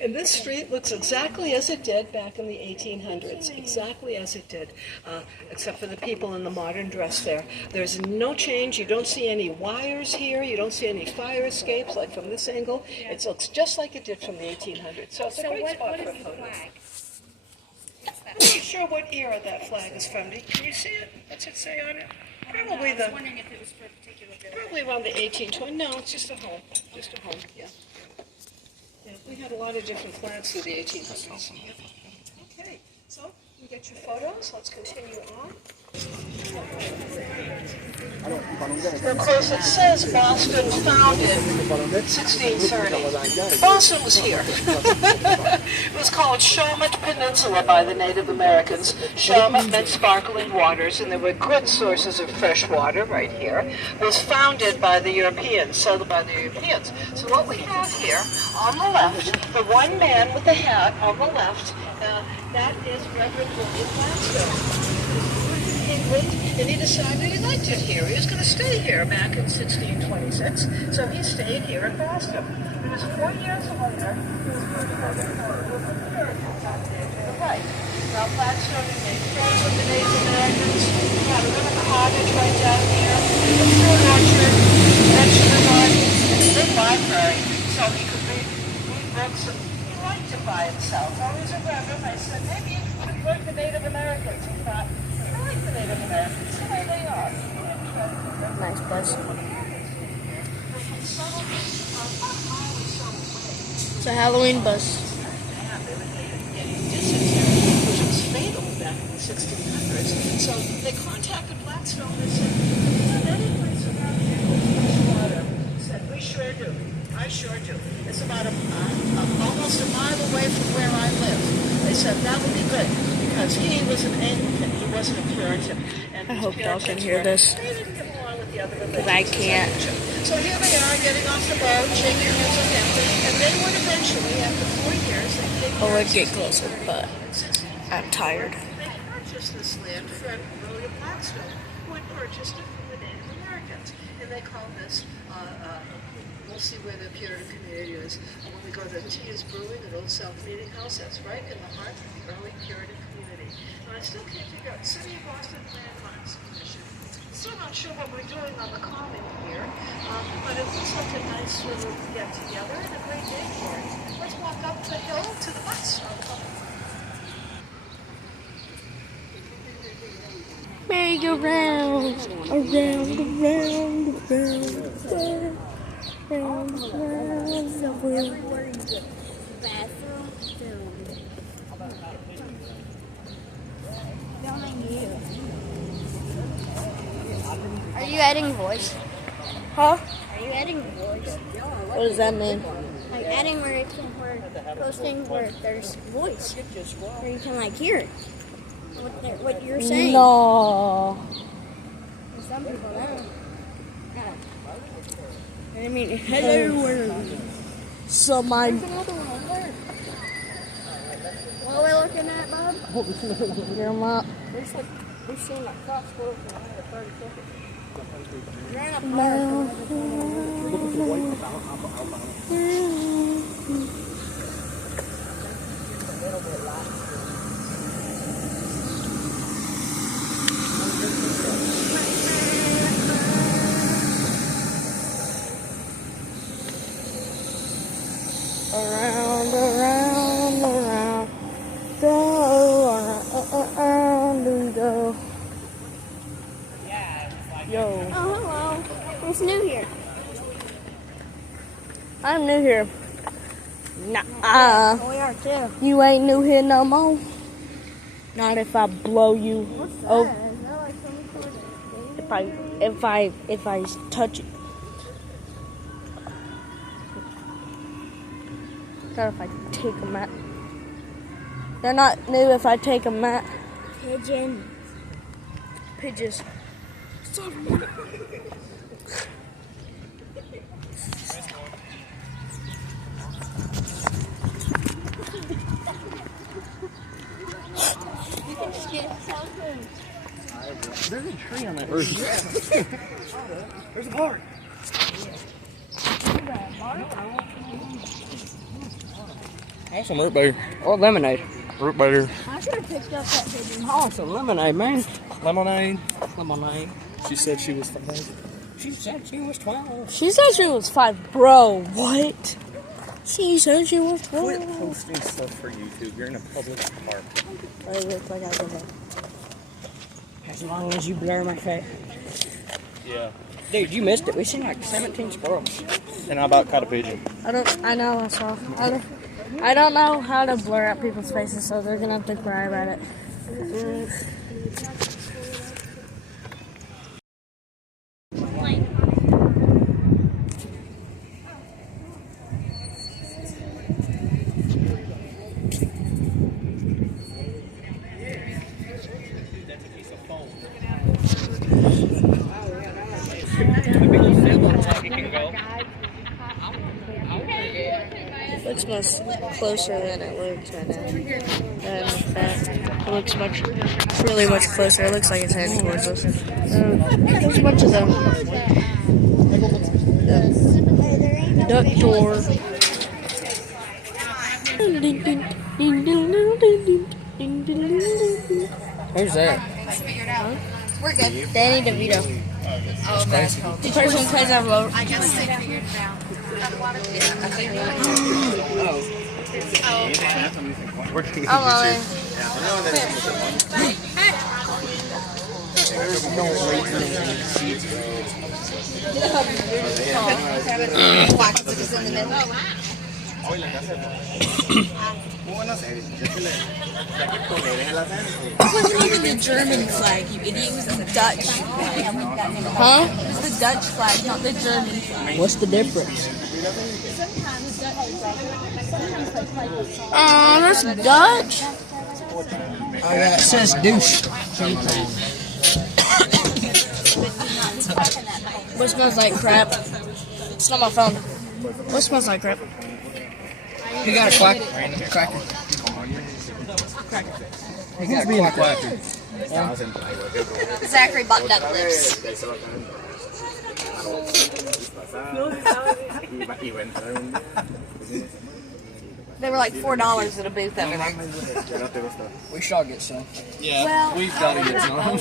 And this street looks exactly as it did back in the 1800s, exactly as it did, except for the people in the modern dress there. There's no change. You don't see any wires here. You don't see any fire escapes like from this angle. It looks just like it did from the 1800s. So it's a great spot for a photo. I'm not sure what era that flag is from. Can you see it? What's it say on it? Probably the. wondering if it was for a particular building. Probably around the 1820s. No, it's just a home. Just a home. Yeah. Yeah. We had a lot of different flags through the 1800s. Okay. So you get your photos. Let's continue on. Of course, it says Boston founded 1630. Boston was here. It was called Shawmut Peninsula by the Native Americans. Shawmut meant sparkling waters, and there were good sources of fresh water right here. It was founded by the Europeans, settled by the Europeans. So what we have here on the left, the one man with the hat on the left, that is Reverend William Gladstone. England, and he decided he liked it here. He was going to stay here back in 1626, so he stayed here in Boston. It was 4 years later he was going to go to the right. Now Gladstone had made friends with the Native Americans. He had a little cottage right down here, a fruit orchard. provide a big library so he could read books that he liked to by himself. I was a reverend. I said, maybe you could work the Native Americans. He thought, I like the Native Americans. The way they are. Nice bus. It's a Halloween bus. Which was fatal back in the 1600s. So they contacted Blackstone and said, "Is there any place around here with fresh water?" He said, "We sure do. I sure do. It's about almost a mile away from where I live." They said that would be good because he was an Anglican. He wasn't a Puritan. And I hope y'all can Puritans hear this. They didn't get along with the other religions. Because I can't. So here they are getting off the boat, shaking hands with him, and they would eventually, after 4 years, I would get closer, but I'm tired. they purchased this land from William Blackstone, who had purchased it from the Native Americans. And they call this, we'll see where the Puritan community is. When we go to Tia's Brewing at Old South Meeting House, that's right in the heart of the early Puritan community. And I still can't figure out, City of Boston Landmarks Commission. Still not sure what we're doing on the common here, but it looks like a nice little get together and a great day for it. Let's walk up the hill to the bus. Merry-go-round, around, the wheel. Are you adding voice? Huh? Are you adding voice? What does that mean? Like adding where it can, where posting where there's voice, where you can like hear it. What you're saying. No. Some people don't. I mean, hello world. So my. What are we looking at, Bob? Your mom. We've seen like cross squirrels in 30 seconds. Ran up Around, go around and go. Yo, Oh, hello. Who's new here? I'm new here. Nah, We are too. you ain't new here no more. Not if I blow you. Oh, Is that like some sort of if I touch it. Not if I take them out. They're not new if I take them out. pigeon? Pigeons. There's a tree on that roof. There's a park. Want some root beer? Or lemonade? Root beer. I should have picked up that pigeon. Oh, some lemonade, man. Lemonade. Lemonade. She said she was 5. She said she was 12. She said she was 5. Bro, what? She said she was 12. Quit posting stuff for YouTube. You're in a public park. I look like I was in. As long as you blur my face. Yeah. Dude, you missed it. We seen like 17 squirrels. And I about caught a pigeon. I know, I saw. I don't know how to blur out people's faces, so they're gonna have to cry about it. Looks much closer than it looks right now. It looks really much closer. It looks like it's heading towards us. There's a bunch of them. The duck door. Who's that? We're good. Danny DeVito. Oh, that's cool. The person plays that vote. I guess they figured it out. What's wrong with the German flag, you idiot? It was the Dutch flag. Huh? It was the Dutch flag, not the German flag. What's the difference? That's Dutch. Oh yeah, it says douche. What smells like crap? It's not my phone. What smells like crap? You got a cracker? You got a cracker. Zachary bought duck lips. They were like $4 at a booth over there. We shall get some. Yeah, Well, we've got to get some.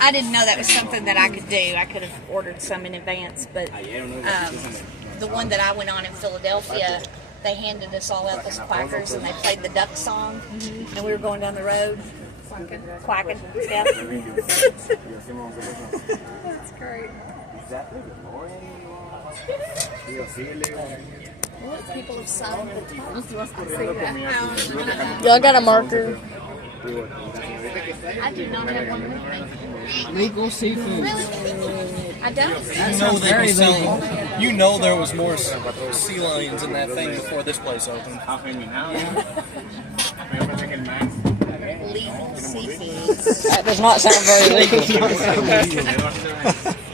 I didn't know that was something that I could do. I could have ordered some in advance, but the one that I went on in Philadelphia, they handed us all out as quackers, and they played the duck song, and we were going down the road, quacking stuff. That's great. People have sung. Y'all got a marker? I do not have one with me. Legal seafood. I don't. You know there was more sea lions in that thing before this place opened. Legal seafood. That does not sound very legal.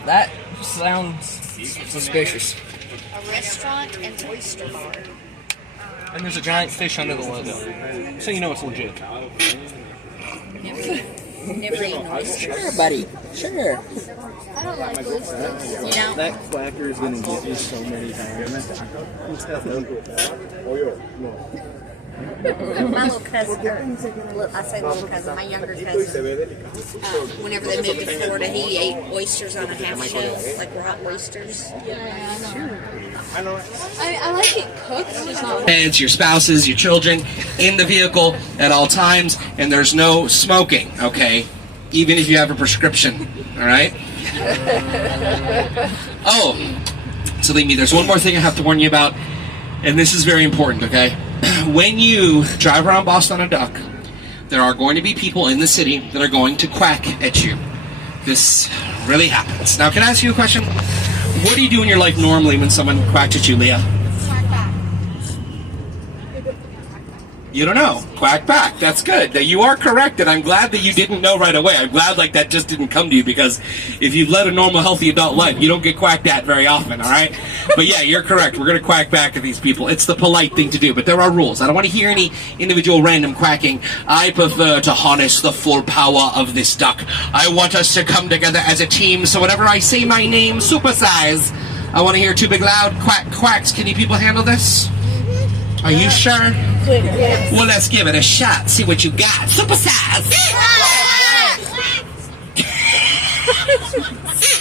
That sounds suspicious. A restaurant and oyster bar. And there's a giant fish under the logo. So you know it's legit. Never eaten oyster. Sure, buddy. Sure. I don't like oysters. You know? That quacker is going to get me so many times. My little cousin, I say little cousin, my younger cousin, whenever they moved to Florida, he ate oysters on a half shell, like raw oysters. I like it cooked, just not Heads, your spouses, your children in the vehicle at all times, and there's no smoking, okay? Even if you have a prescription, all right? Oh, so leave me. There's one more thing I have to warn you about, and this is very important, okay? When you drive around Boston on a duck, there are going to be people in the city that are going to quack at you. This really happens. Now, can I ask you a question? What do you do in your life normally when someone quacks at you, Leah? You don't know. Quack back. That's good. You are correct, and I'm glad that you didn't know right away. I'm glad like that just didn't come to you, because if you've led a normal, healthy adult life, you don't get quacked at very often, all right? But yeah, you're correct. We're going to quack back at these people. It's the polite thing to do, but there are rules. I don't want to hear any individual random quacking. I prefer to harness the full power of this duck. I want us to come together as a team, so whenever I say my name, supersize. I want to hear two big loud quack quacks. Can you people handle this? Are you sure? Well, let's give it a shot. See what you got. Supersize.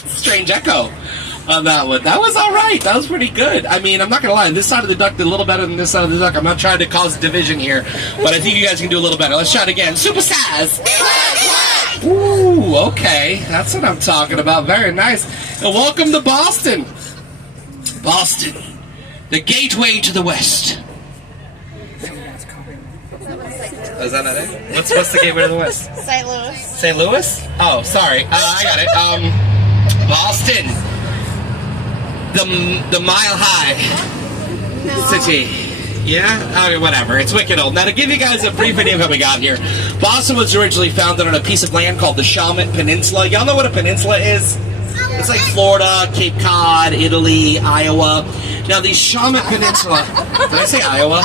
Strange echo on that one. That was all right. That was pretty good. I mean, I'm not gonna lie. This side of the duck did a little better than this side of the duck. I'm not trying to cause division here, but I think you guys can do a little better. Let's try it again. Supersize. Ooh, okay. That's what I'm talking about. Very nice. And welcome to Boston. Boston, the gateway to the West. Oh, is that not it? What's the gateway to the West? St. Louis. St. Louis? Oh, sorry. I got it. Boston. The Mile High City. Yeah? Okay, whatever. It's wicked old. Now, to give you guys a brief idea of how we got here, Boston was originally founded on a piece of land called the Shawmut Peninsula. Y'all know what a peninsula is? It's like Florida, Cape Cod, Italy, Iowa. Now, the Shawmut Peninsula. Did I say Iowa?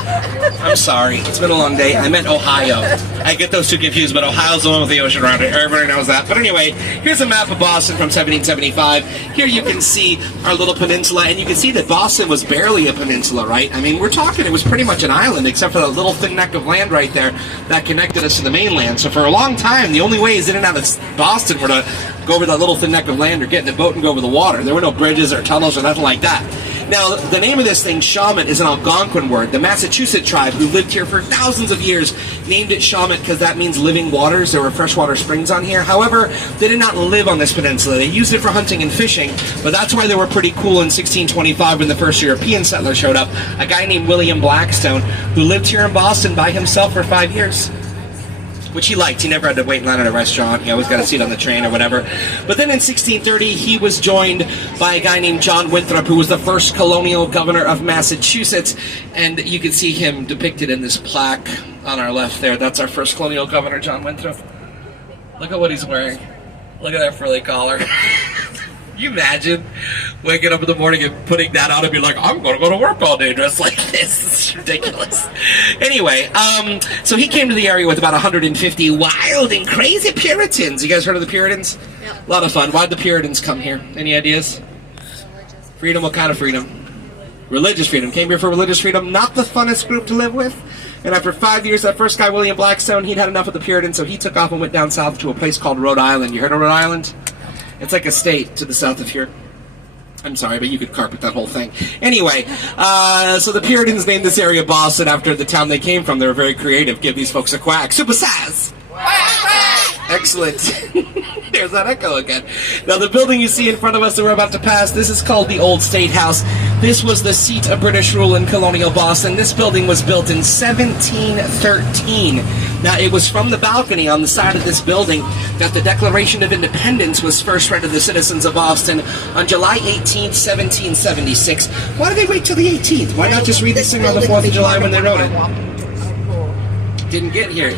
I'm sorry. It's been a long day. I meant Ohio. I get those two confused, but Ohio's the one with the ocean around it. Everybody knows that. But anyway, here's a map of Boston from 1775. Here you can see our little peninsula, and you can see that Boston was barely a peninsula, right? I mean, we're talking it was pretty much an island, except for that little thin neck of land right there that connected us to the mainland. So for a long time, the only ways in and out of Boston were to go over that little thin neck of land or get in a boat and go over the water. There were no bridges or tunnels or nothing like that. Now, the name of this thing, Shawmut, is an Algonquin word. The Massachusetts tribe, who lived here for thousands of years, named it Shawmut because that means living waters. There were freshwater springs on here. However, they did not live on this peninsula. They used it for hunting and fishing, but that's why they were pretty cool in 1625 when the first European settler showed up, a guy named William Blackstone, who lived here in Boston by himself for 5 years. Which he liked. He never had to wait in line at a restaurant. He always got a seat on the train or whatever. But then in 1630, he was joined by a guy named John Winthrop, who was the first colonial governor of Massachusetts. And you can see him depicted in this plaque on our left there. That's our first colonial governor, John Winthrop. Look at what he's wearing. Look at that frilly collar. You imagine waking up in the morning and putting that on and be like, I'm going to go to work all day dressed like this. It's ridiculous. Anyway, so he came to the area with about 150 wild and crazy Puritans. You guys heard of the Puritans? Yeah. A lot of fun. Why'd the Puritans come here? Any ideas? Freedom. What kind of freedom? Religious freedom. Came here for religious freedom. Not the funnest group to live with. And after 5 years, that first guy, William Blackstone, he'd had enough of the Puritans, so he took off and went down south to a place called Rhode Island. You heard of Rhode Island? It's like a state to the south of here. I'm sorry, but you could carpet that whole thing. Anyway, so the Puritans named this area Boston after the town they came from. They were very creative. Give these folks a quack. Super size! Excellent. There's that echo again. Now, the building you see in front of us that we're about to pass, this is called the Old State House. This was the seat of British rule in colonial Boston. This building was built in 1713. Now, it was from the balcony on the side of this building that the Declaration of Independence was first read to the citizens of Boston on July 18th, 1776. Why did they wait till the 18th? Why not just read this thing on the 4th of July when they wrote it? Didn't get here.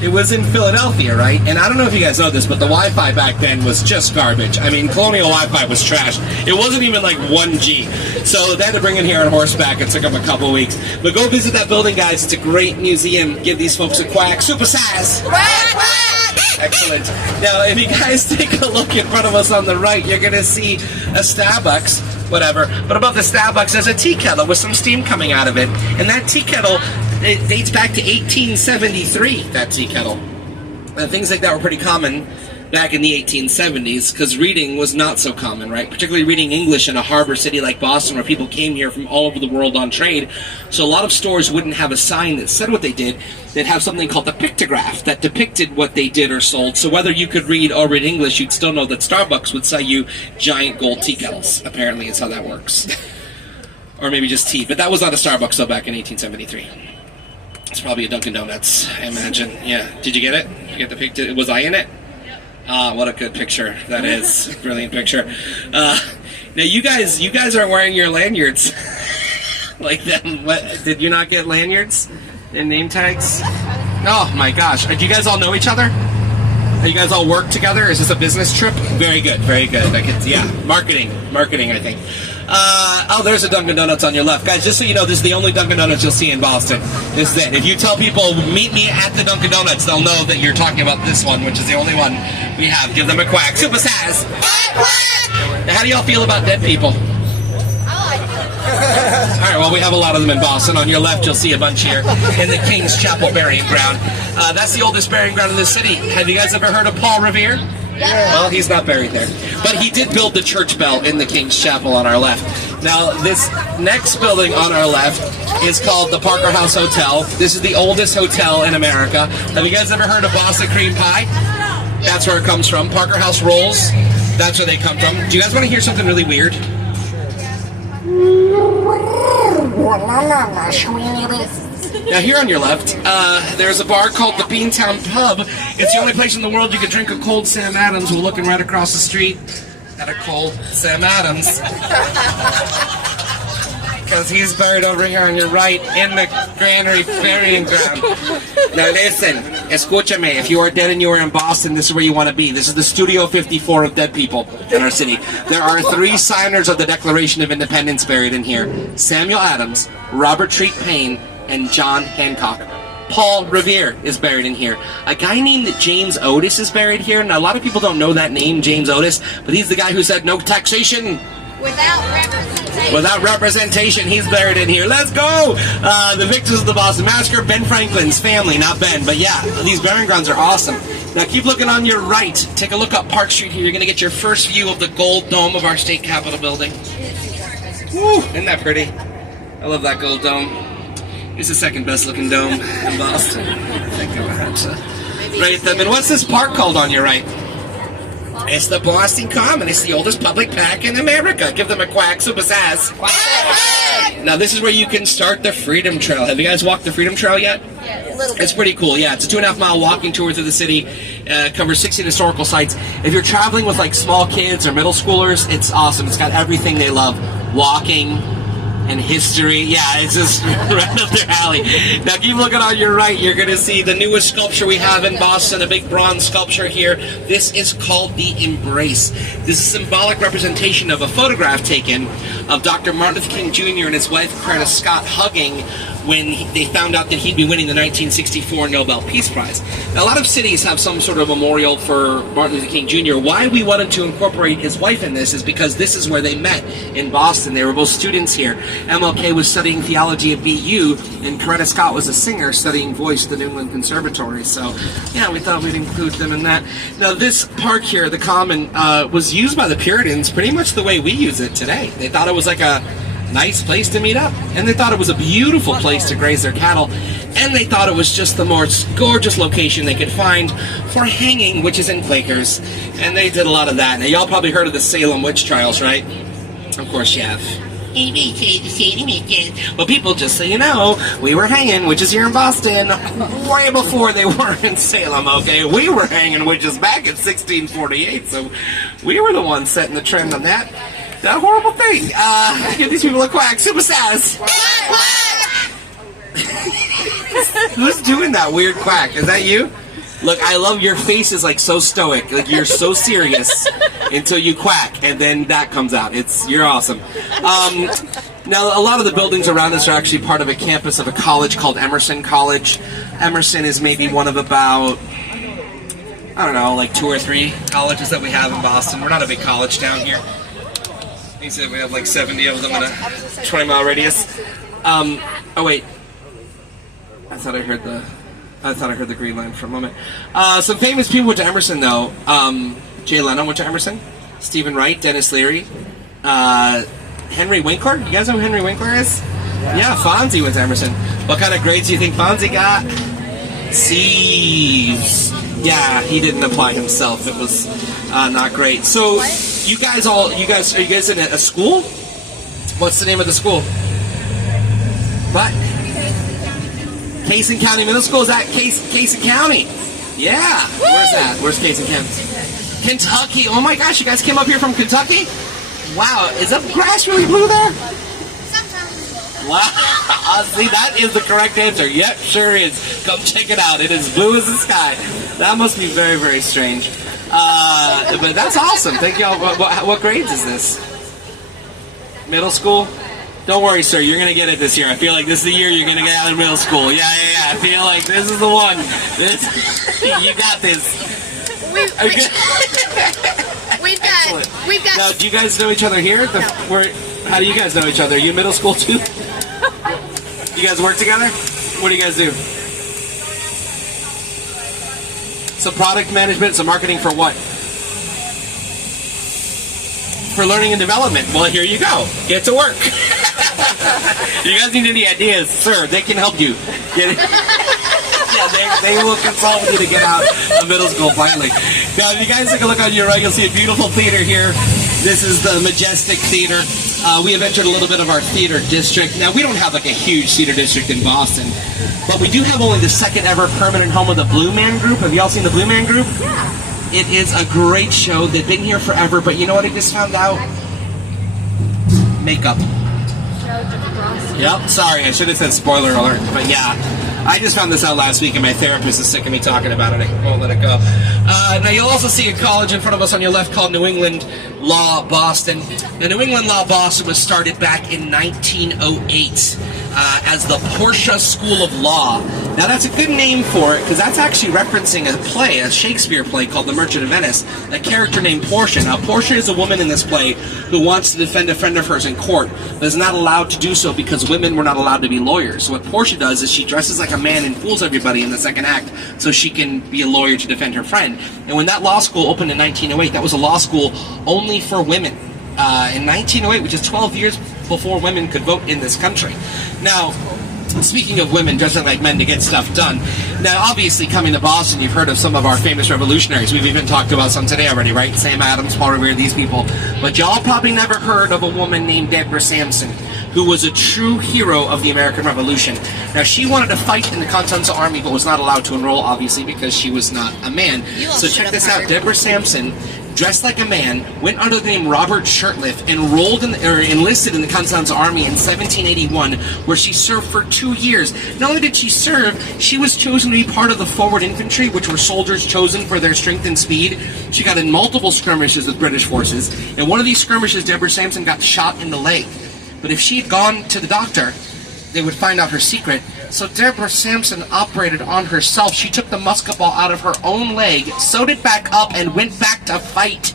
It was in Philadelphia, right? And I don't know if you guys know this, but the Wi-Fi back then was just garbage. I mean, colonial Wi-Fi was trash. It wasn't even like 1G. So they had to bring it here on horseback. It took them a couple weeks. But go visit that building, guys. It's a great museum. Give these folks a quack. Super size! Quack, quack! Excellent. Now, if you guys take a look in front of us on the right, you're going to see a Starbucks. Whatever. But above the Starbucks, there's a tea kettle with some steam coming out of it. And that tea kettle, it dates back to 1873, that tea kettle. And things like that were pretty common back in the 1870s, because reading was not so common, right? Particularly reading English in a harbor city like Boston, where people came here from all over the world on trade. So a lot of stores wouldn't have a sign that said what they did. They'd have something called the pictograph that depicted what they did or sold. So whether you could read or read English, you'd still know that Starbucks would sell you giant gold tea kettles. Apparently, is how that works. Or maybe just tea. But that was not a Starbucks, though, back in 1873. It's probably a Dunkin' Donuts, I imagine. Yeah. Did you get it? Did you get the picture? Was I in it? Ah, what a good picture that is. Brilliant picture. Now, you guys are wearing your lanyards. Like them. What, did you not get lanyards and name tags? Oh, my gosh. Do you guys all know each other? You guys all work together? Is this a business trip? Very good, very good. Yeah, marketing, I think. Oh, there's a Dunkin' Donuts on your left. Guys, just so you know, this is the only Dunkin' Donuts you'll see in Boston. This is it. If you tell people, meet me at the Dunkin' Donuts, they'll know that you're talking about this one, which is the only one we have. Give them a quack. Super size. Now, how do y'all feel about dead people? All right, well, we have a lot of them in Boston. On your left, you'll see a bunch here in the King's Chapel Burying Ground. That's the oldest burying ground in the city. Have you guys ever heard of Paul Revere? Yeah. Well, he's not buried there. But he did build the church bell in the King's Chapel on our left. Now, this next building on our left is called the Parker House Hotel. This is the oldest hotel in America. Have you guys ever heard of Boston cream pie? That's where it comes from. Parker House rolls, that's where they come from. Do you guys want to hear something really weird? Now, here on your left, there's a bar called the Beantown Pub. It's the only place in the world you could drink a cold Sam Adams. We're looking right across the street at a cold Sam Adams. because he's buried over here on your right in the granary burying ground. Now listen, escúchame. If you are dead and you are in Boston, this is where you want to be. This is the Studio 54 of dead people in our city. There are 3 signers of the Declaration of Independence buried in here. Samuel Adams, Robert Treat Paine, and John Hancock. Paul Revere is buried in here. A guy named James Otis is buried here. Now, a lot of people don't know that name, James Otis, but he's the guy who said no taxation Without representation. without representation. He's buried in here. Let's go! The victims of the Boston Massacre, Ben Franklin's family, not Ben, but yeah, these burying grounds are awesome. Now, keep looking on your right. Take a look up Park Street here. You're going to get your first view of the gold dome of our state capitol building. Woo! Isn't that pretty? I love that gold dome. It's the second best looking dome in Boston. I think I'm gonna have to rate them. And what's this park called on your right? It's the Boston Common. It's the oldest public park in America. Give them a quack, super sass. Now this is where you can start the Freedom Trail. Have you guys walked the Freedom Trail yet? Yeah, a little bit. It's pretty cool, yeah. It's a 2.5 mile walking tour through the city. Covers 16 historical sites. If you're traveling with like small kids or middle schoolers, it's awesome. It's got everything they love. Walking and history. Yeah, it's just right up their alley. Now keep looking on your right. You're going to see the newest sculpture we have in Boston, a big bronze sculpture here. This is called the Embrace. This is a symbolic representation of a photograph taken of Dr. Martin Luther King Jr. and his wife, Coretta Scott, hugging when they found out that he'd be winning the 1964 Nobel Peace Prize. Now, a lot of cities have some sort of memorial for Martin Luther King Jr. Why we wanted to incorporate his wife in this is because this is where they met in Boston. They were both students here. MLK was studying theology at BU, and Coretta Scott was a singer studying voice at the New England Conservatory. So, yeah, we thought we'd include them in that. Now, this park here, the Common, was used by the Puritans pretty much the way we use it today. They thought it was like a nice place to meet up, and they thought it was a beautiful place to graze their cattle, and they thought it was just the most gorgeous location they could find for hanging witches and Quakers, and they did a lot of that. Now, y'all probably heard of the Salem witch trials, right? Of course you have. Well, people, just so you know, we were hanging witches here in Boston way before they were in Salem, okay? We were hanging witches back in 1648, so we were the ones setting the trend on that. That horrible thing. Give these people a quack. Super sass. Who's doing that weird quack? Is that you? Look, I love your face is like so stoic. Like you're so serious until you quack, and then that comes out. You're awesome. Now, a lot of the buildings around us are actually part of a campus of a college called Emerson College. Emerson is maybe one of about, I don't know, like 2 or 3 colleges that we have in Boston. We're not a big college town here. He said we have like 70 of them in a 20-mile radius. Oh wait, I thought I heard the green line for a moment. Some famous people went to Emerson though. Jay Leno went to Emerson. Stephen Wright, Dennis Leary, Henry Winkler. You guys know who Henry Winkler is? Yeah, Fonzie went to Emerson. What kind of grades do you think Fonzie got? C's. Yeah, he didn't apply himself. It was not great. So, are you guys in a school? What's the name of the school? What? Cason County Middle School. Is that Cason County? Yeah. Where's that? Where's Cason County? Kentucky. Oh my gosh, you guys came up here from Kentucky? Wow, is the grass really blue there? Wow, see, that is the correct answer. Yep, sure is. Come check it out. It is blue as the sky. That must be very, very strange. But that's awesome. Thank y'all. What grades is this? Middle school? Don't worry, sir. You're going to get it this year. I feel like this is the year you're going to get out of middle school. Yeah. I feel like this is the one. You got this. We've got. Now, do you guys know each other here? How do you guys know each other? Are you middle school too? You guys work together? What do you guys do? So product management, so marketing for what? For learning and development. Well, here you go. Get to work. You guys need any ideas, sir? They can help you. Get it? Yeah, they will consult with you to get out of middle school finally. Now, if you guys take a look on your right, you'll see a beautiful theater here. This is the Majestic Theater. We have entered a little bit of our theater district. Now, we don't have like a huge theater district in Boston, but we do have only the second ever permanent home of the Blue Man Group. Have y'all seen the Blue Man Group? Yeah. It is a great show. They've been here forever, but you know what I just found out? Makeup. Yep, sorry, I should have said spoiler alert, but yeah. I just found this out last week, and my therapist is sick of me talking about it. I won't let it go. Now, you'll also see a college in front of us on your left called New England Law Boston. The New England Law Boston was started back in 1908 as the Portia School of Law. Now, that's a good name for it, because that's actually referencing a play, a Shakespeare play called The Merchant of Venice, a character named Portia. Now, Portia is a woman in this play who wants to defend a friend of hers in court, but is not allowed to do so because women were not allowed to be lawyers. So what Portia does is she dresses like a man and fools everybody in the second act so she can be a lawyer to defend her friend. And when that law school opened in 1908, that was a law school only for women. In 1908, which is 12 years before women could vote in this country. Now, speaking of women dressing like men to get stuff done, now obviously coming to Boston, you've heard of some of our famous revolutionaries. We've even talked about some today already, right? Sam Adams, Paul Revere, these people. But y'all probably never heard of a woman named Deborah Sampson, who was a true hero of the American Revolution. Now, she wanted to fight in the Continental Army, but was not allowed to enroll, obviously, because she was not a man. So check this out. Deborah Sampson, dressed like a man, went under the name Robert Shirtliff, enlisted in the Continental Army in 1781, where she served for 2 years. Not only did she serve, she was chosen to be part of the forward infantry, which were soldiers chosen for their strength and speed. She got in multiple skirmishes with British forces. In one of these skirmishes, Deborah Sampson got shot in the leg. But if she had gone to the doctor, they would find out her secret. So Deborah Sampson operated on herself. She took the musket ball out of her own leg, sewed it back up, and went back to fight,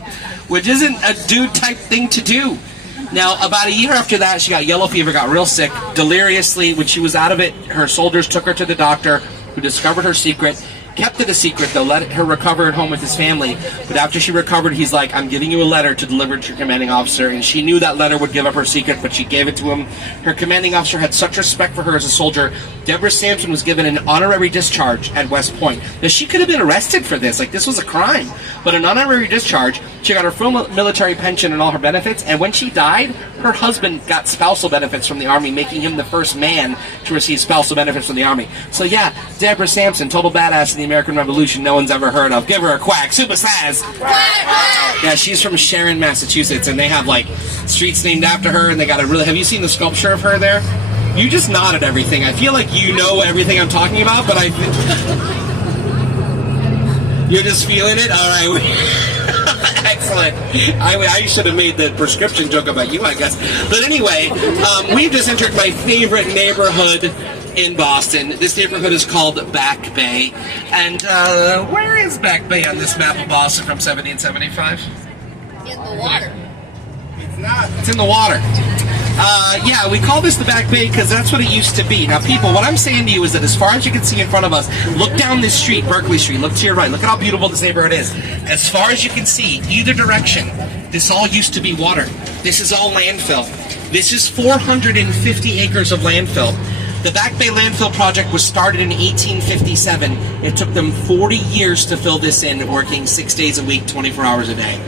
which isn't a dude-type thing to do. Now, about a year after that, she got yellow fever, got real sick. Deliriously, when she was out of it, her soldiers took her to the doctor, who discovered her secret, kept it a secret, though, let her recover at home with his family. But after she recovered, he's like, I'm giving you a letter to deliver to your commanding officer. And she knew that letter would give up her secret, but she gave it to him. Her commanding officer had such respect for her as a soldier. Deborah Sampson was given an honorary discharge at West Point. Now, she could have been arrested for this. Like, this was a crime. But an honorary discharge, she got her full military pension and all her benefits. And when she died, her husband got spousal benefits from the Army, making him the first man to receive spousal benefits from the Army. So yeah, Deborah Sampson, total badass in the American Revolution no one's ever heard of. Give her a quack. Super size. Yeah, she's from Sharon, Massachusetts, and they have like streets named after her, and they got a really... Have you seen the sculpture of her there? You just nodded everything. I feel like you know everything I'm talking about, but you're just feeling it? All right. Excellent. I should have made the prescription joke about you, I guess. But anyway, we've just entered my favorite neighborhood in Boston. This neighborhood is called Back Bay. And where is Back Bay on this map of Boston from 1775? In the water. It's not. It's in the water. Yeah, we call this the Back Bay because that's what it used to be. Now, people, what I'm saying to you is that as far as you can see in front of us, look down this street, Berkeley Street, look to your right, look at how beautiful this neighborhood is. As far as you can see, either direction, this all used to be water. This is all landfill. This is 450 acres of landfill. The Back Bay Landfill Project was started in 1857. It took them 40 years to fill this in, working 6 days a week, 24 hours a day.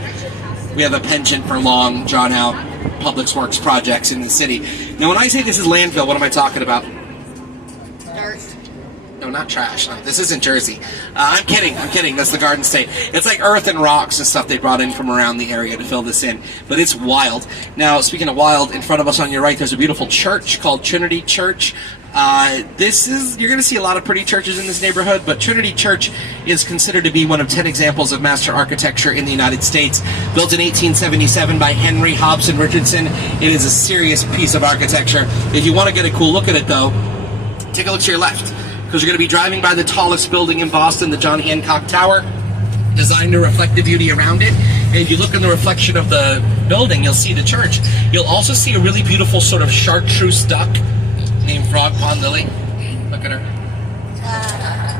We have a penchant for long, drawn-out public works projects in the city. Now, when I say this is landfill, what am I talking about? Dirt. No, not trash. No, this isn't Jersey. I'm kidding. That's the Garden State. It's like earth and rocks and stuff they brought in from around the area to fill this in. But it's wild. Now, speaking of wild, in front of us on your right, there's a beautiful church called Trinity Church. You're going to see a lot of pretty churches in this neighborhood, but Trinity Church is considered to be one of 10 examples of master architecture in the United States. Built in 1877 by Henry Hobson Richardson, it is a serious piece of architecture. If you want to get a cool look at it, though, take a look to your left, because you're going to be driving by the tallest building in Boston, the John Hancock Tower, designed to reflect the beauty around it. And if you look in the reflection of the building, you'll see the church. You'll also see a really beautiful sort of chartreuse duck named Frog Pond Lily. Look at her.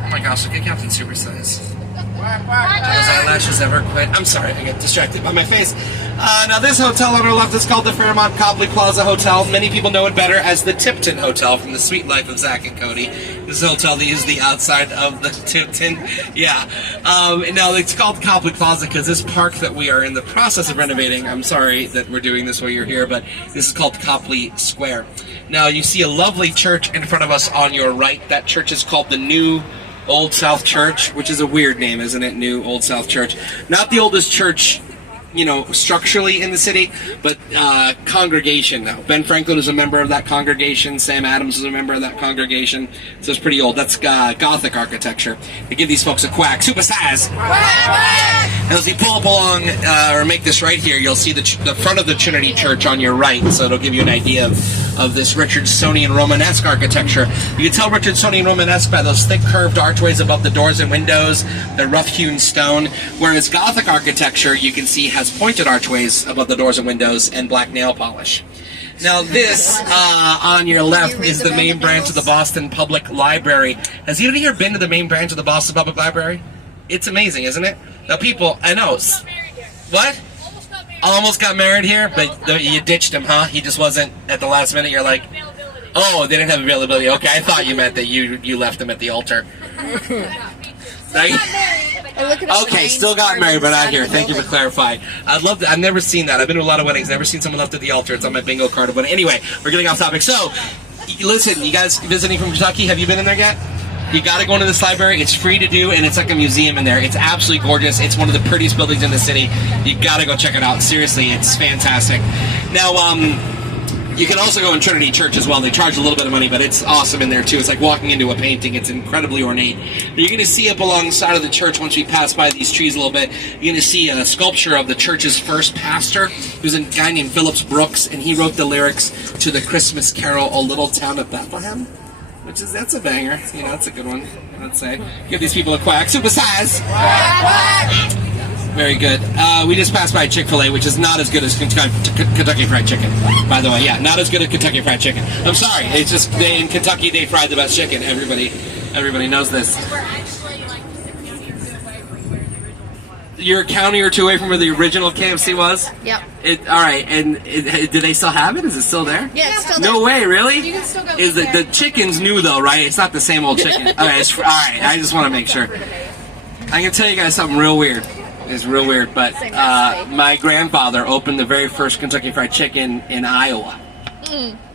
Oh my gosh, look at Captain Supersize. Those eyelashes ever quit? I'm sorry, I get distracted by my face. Now this hotel on our left is called the Fairmont Copley Plaza Hotel. Many people know it better as the Tipton Hotel from The Sweet Life of Zack and Cody. This hotel is the outside of the Tipton. Yeah. Now it's called Copley Plaza because this park that we are in the process of renovating, I'm sorry that we're doing this while you're here, but this is called Copley Square. Now you see a lovely church in front of us on your right. That church is called the New Old South Church, which is a weird name, isn't it? New Old South Church. Not the oldest church structurally in the city, but congregation though. Ben Franklin is a member of that congregation. Sam Adams is a member of that congregation. So it's pretty old. That's Gothic architecture. They give these folks a quack. Super size. And as you pull up along, or make this right here, you'll see the front of the Trinity Church on your right. So it'll give you an idea of this Richardsonian Romanesque architecture. You can tell Richardsonian Romanesque by those thick curved archways above the doors and windows, the rough hewn stone. Whereas Gothic architecture, you can see, has pointed archways above the doors and windows and black nail polish. Now this, on your left, is the main branch of the Boston Public Library. Has anybody here been to the main branch of the Boston Public Library? It's amazing, isn't it? Now people, I know. What? Almost got married here, but you ditched him, huh? He just wasn't at the last minute. You're like, oh, they didn't have availability. Okay, I thought you meant that you left him at the altar. Okay, still got married, but not here. Thank you for clarifying. I'd love to. I've never seen that. I've been to a lot of weddings. Never seen someone left at the altar. It's on my bingo card. But anyway, we're getting off topic. So, listen, you guys visiting from Kentucky, have you been in there yet? You got to go into this library. It's free to do, and it's like a museum in there. It's absolutely gorgeous. It's one of the prettiest buildings in the city. You got to go check it out. Seriously, it's fantastic. Now, you can also go in Trinity Church as well. They charge a little bit of money, but it's awesome in there too. It's like walking into a painting. It's incredibly ornate. You're going to see up alongside of the church, once we pass by these trees a little bit, you're going to see a sculpture of the church's first pastor, who's a guy named Phillips Brooks, and he wrote the lyrics to the Christmas carol, "O Little Town of Bethlehem," that's a banger. That's a good one, I'd say. Give these people a quack. Super size. Very good. We just passed by Chick-fil-A, which is not as good as Kentucky Fried Chicken, by the way. Yeah, not as good as Kentucky Fried Chicken. I'm sorry. It's just in Kentucky they fry the best chicken. Everybody knows this. We're actually like a county or two away from where the original was. You're a county or two away from where the original KFC was? Yep. All right. And do they still have it? Is it still there? Yeah, it's still there. No way, really? You can still go Is there. the chicken's new though, right? It's not the same old chicken. Okay, all right. I just want to make sure. I'm gonna tell you guys something real weird. It's real weird, but my grandfather opened the very first Kentucky Fried Chicken in Iowa.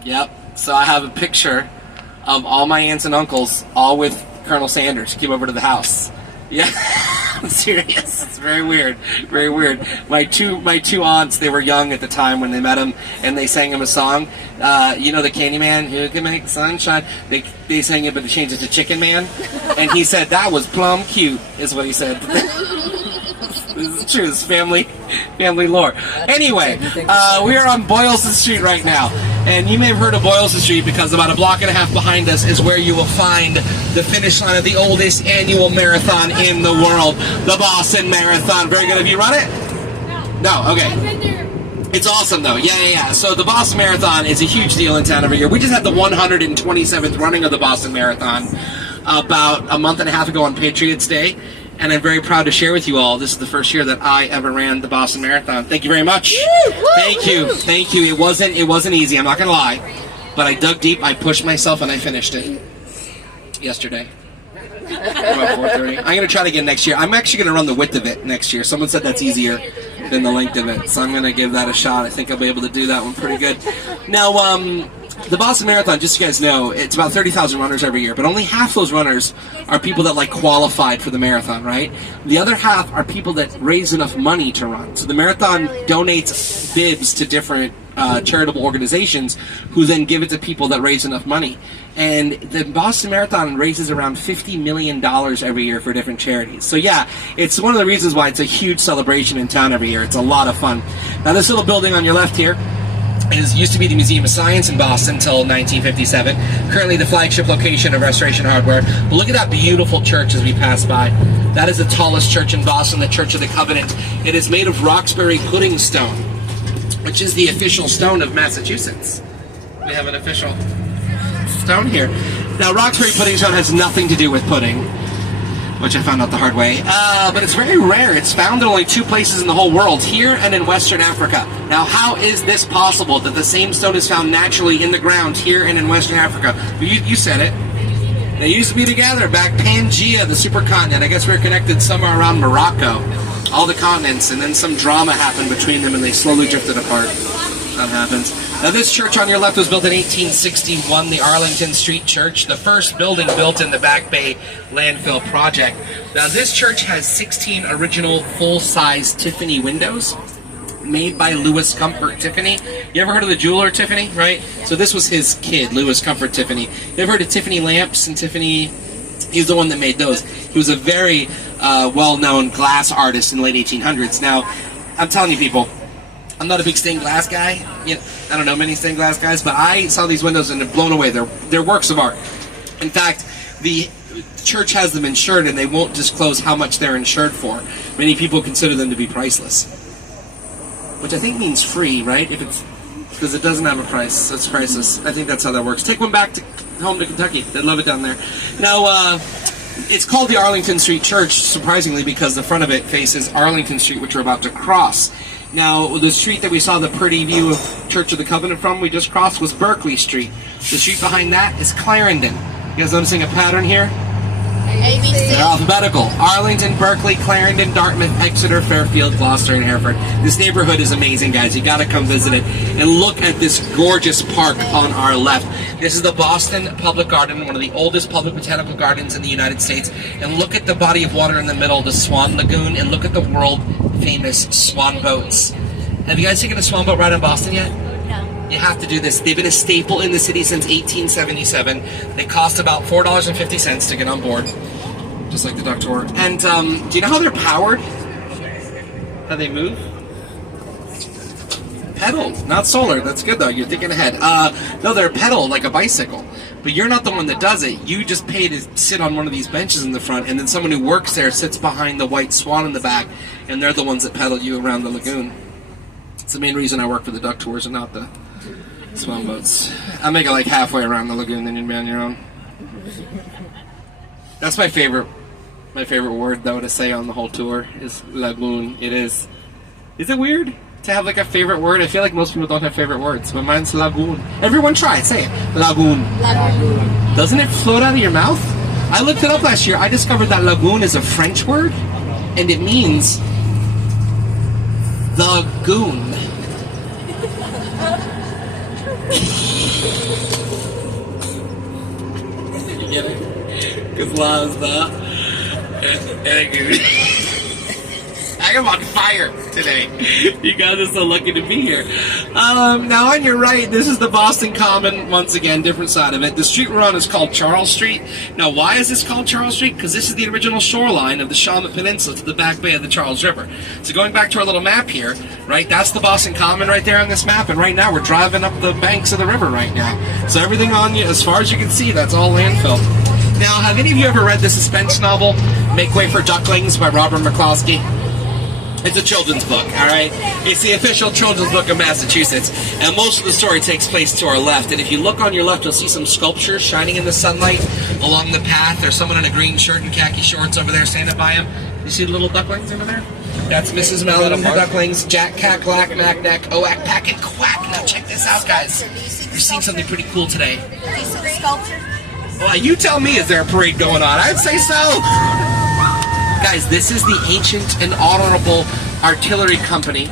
Yep. So I have a picture of all my aunts and uncles, all with Colonel Sanders. Came over to the house. Yeah, I'm serious. It's very weird. Very weird. My two aunts, they were young at the time when they met him, and they sang him a song. The Candyman, who can make sunshine. They sang it, but they changed it to Chicken Man, and he said that was plumb cute. Is what he said. This is true. It's family lore. Anyway, we are on Boylston Street right now, and you may have heard of Boylston Street because about a block and a half behind us is where you will find the finish line of the oldest annual marathon in the world, the Boston Marathon. Very good. Have you run it? No. Okay. I've been there. It's awesome, though. Yeah. So the Boston Marathon is a huge deal in town every year. We just had the 127th running of the Boston Marathon about a month and a half ago on Patriots Day. And I'm very proud to share with you all, this is the first year that I ever ran the Boston Marathon. Thank you very much. Thank you. It wasn't easy, I'm not going to lie. But I dug deep, I pushed myself, and I finished it yesterday. About 4:30. I'm going to try it again next year. I'm actually going to run the width of it next year. Someone said that's easier than the length of it. So I'm going to give that a shot. I think I'll be able to do that one pretty good. Now, the Boston Marathon, just so you guys know, it's about 30,000 runners every year, but only half those runners are people that qualified for the marathon, right? The other half are people that raise enough money to run. So the marathon donates bibs to different charitable organizations who then give it to people that raise enough money. And the Boston Marathon raises around $50 million every year for different charities. So yeah, it's one of the reasons why it's a huge celebration in town every year. It's a lot of fun. Now this little building on your left here used to be the Museum of Science in Boston until 1957. Currently the flagship location of Restoration Hardware. But look at that beautiful church as we pass by. That is the tallest church in Boston, the Church of the Covenant. It is made of Roxbury pudding stone, which is the official stone of Massachusetts. We have an official stone here. Now Roxbury pudding stone has nothing to do with pudding, which I found out the hard way. But it's very rare. It's found in only 2 places in the whole world, here and in Western Africa. Now, how is this possible that the same stone is found naturally in the ground here and in Western Africa? You said it. They used to be together back Pangea, the supercontinent. I guess we were connected somewhere around Morocco. All the continents, and then some drama happened between them and they slowly drifted apart. That happens. Now this church on your left was built in 1861, the Arlington Street Church, the first building built in the Back Bay landfill project. Now this church has 16 original full-size Tiffany windows. made by Louis Comfort Tiffany. You ever heard of the jeweler Tiffany, right? So this was his kid, Louis Comfort Tiffany. You ever heard of Tiffany lamps and Tiffany? He's the one that made those. He was a very well-known glass artist in the late 1800s. Now, I'm telling you people, I'm not a big stained glass guy. You know, I don't know many stained glass guys, but I saw these windows and they're blown away. They're works of art. In fact, the church has them insured and they won't disclose how much they're insured for. Many people consider them to be priceless, which I think means free, right? If it's because it doesn't have a price, it's priceless. I think that's how that works. Take one back home to Kentucky. They'd love it down there. Now, it's called the Arlington Street Church, surprisingly, because the front of it faces Arlington Street, which we're about to cross. Now, the street that we saw the pretty view of Church of the Covenant from, we just crossed, was Berkeley Street. The street behind that is Clarendon. You guys noticing a pattern here? ABC. They're alphabetical. Arlington, Berkeley, Clarendon, Dartmouth, Exeter, Fairfield, Gloucester, and Hereford. This neighborhood is amazing, guys. You gotta come visit it. And look at this gorgeous park on our left. This is the Boston Public Garden, one of the oldest public botanical gardens in the United States. And look at the body of water in the middle, the Swan Lagoon, and look at the world-famous swan boats. Have you guys taken a swan boat ride in Boston yet? You have to do this. They've been a staple in the city since 1877. They cost about $4.50 to get on board, just like the duck tour. And do you know how they're powered? How they move? Pedal, not solar. That's good though. You're thinking ahead. No, they're pedal like a bicycle. But you're not the one that does it. You just pay to sit on one of these benches in the front, and then someone who works there sits behind the white swan in the back, and they're the ones that pedal you around the lagoon. It's the main reason I work for the duck tours and not the swan boats. I make it like halfway around the lagoon, then you'd be on your own. That's my favorite word though to say on the whole tour is lagoon. It is. Is it weird to have like a favorite word? I feel like most people don't have favorite words, but mine's lagoon. Everyone try it. Say it. Lagoon. Lagoon. Doesn't it float out of your mouth? I looked it up last year. I discovered that lagoon is a French word, and it means the goon. You get it? Because love's I am on fire today. You guys are so lucky to be here. Now on your right, this is the Boston Common. Once again, different side of it. The street we're on is called Charles Street. Now, why is this called Charles Street? Because this is the original shoreline of the Shawmut Peninsula to the back bay of the Charles River. So going back to our little map here, right, that's the Boston Common right there on this map. And right now, we're driving up the banks of the river right now. So everything on you, as far as you can see, that's all landfill. Now, have any of you ever read the suspense novel, Make Way for Ducklings by Robert McCloskey? It's a children's book, all right? It's the official children's book of Massachusetts, and most of the story takes place to our left. And if you look on your left, you'll see some sculptures shining in the sunlight along the path. There's someone in a green shirt and khaki shorts over there standing by him. You see the little ducklings over there? That's Mrs. Mellon and her ducklings. Jack, Cack, Lack, Mac, Neck, Oak, Pack, and Quack. Now check this out, guys. You're seeing something pretty cool today. Do you see the sculpture? Well, you tell me, is there a parade going on? I'd say so. Guys, this is the Ancient and Honorable Artillery Company.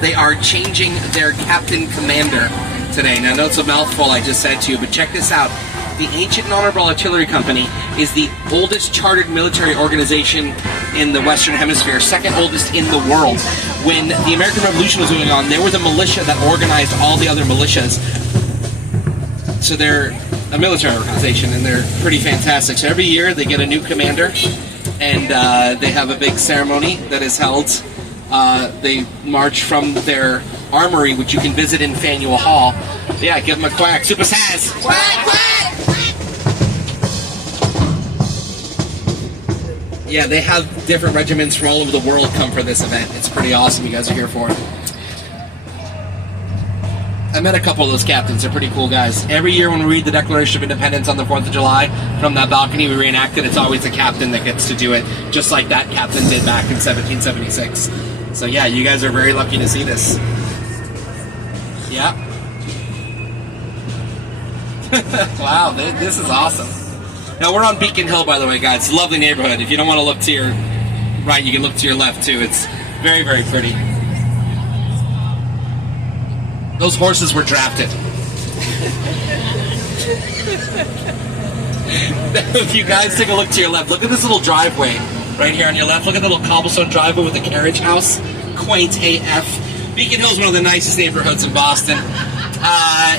They are changing their captain commander today. Now, I know it's a mouthful I just said to you, but check this out. The Ancient and Honorable Artillery Company is the oldest chartered military organization in the Western Hemisphere, second oldest in the world. When the American Revolution was going on, they were the militia that organized all the other militias. So they're a military organization, and they're pretty fantastic. So every year they get a new commander, and they have a big ceremony that is held. They march from their armory, which you can visit in Faneuil Hall. Yeah, give them a quack. Super Saz! Quack, quack! Yeah, they have different regiments from all over the world come for this event. It's pretty awesome. You guys are here for it. I met a couple of those captains. They're pretty cool guys. Every year when we read the Declaration of Independence on the 4th of July, from that balcony we reenact it, it's always the captain that gets to do it, just like that captain did back in 1776. So yeah, you guys are very lucky to see this. Yeah. Wow, this is awesome. Now we're on Beacon Hill, by the way, guys. It's a lovely neighborhood. If you don't want to look to your right, you can look to your left too. It's very, very pretty. Those horses were drafted. If you guys take a look to your left, look at this little driveway right here on your left. Look at the little cobblestone driveway with the carriage house. Quaint AF. Beacon Hill is one of the nicest neighborhoods in Boston.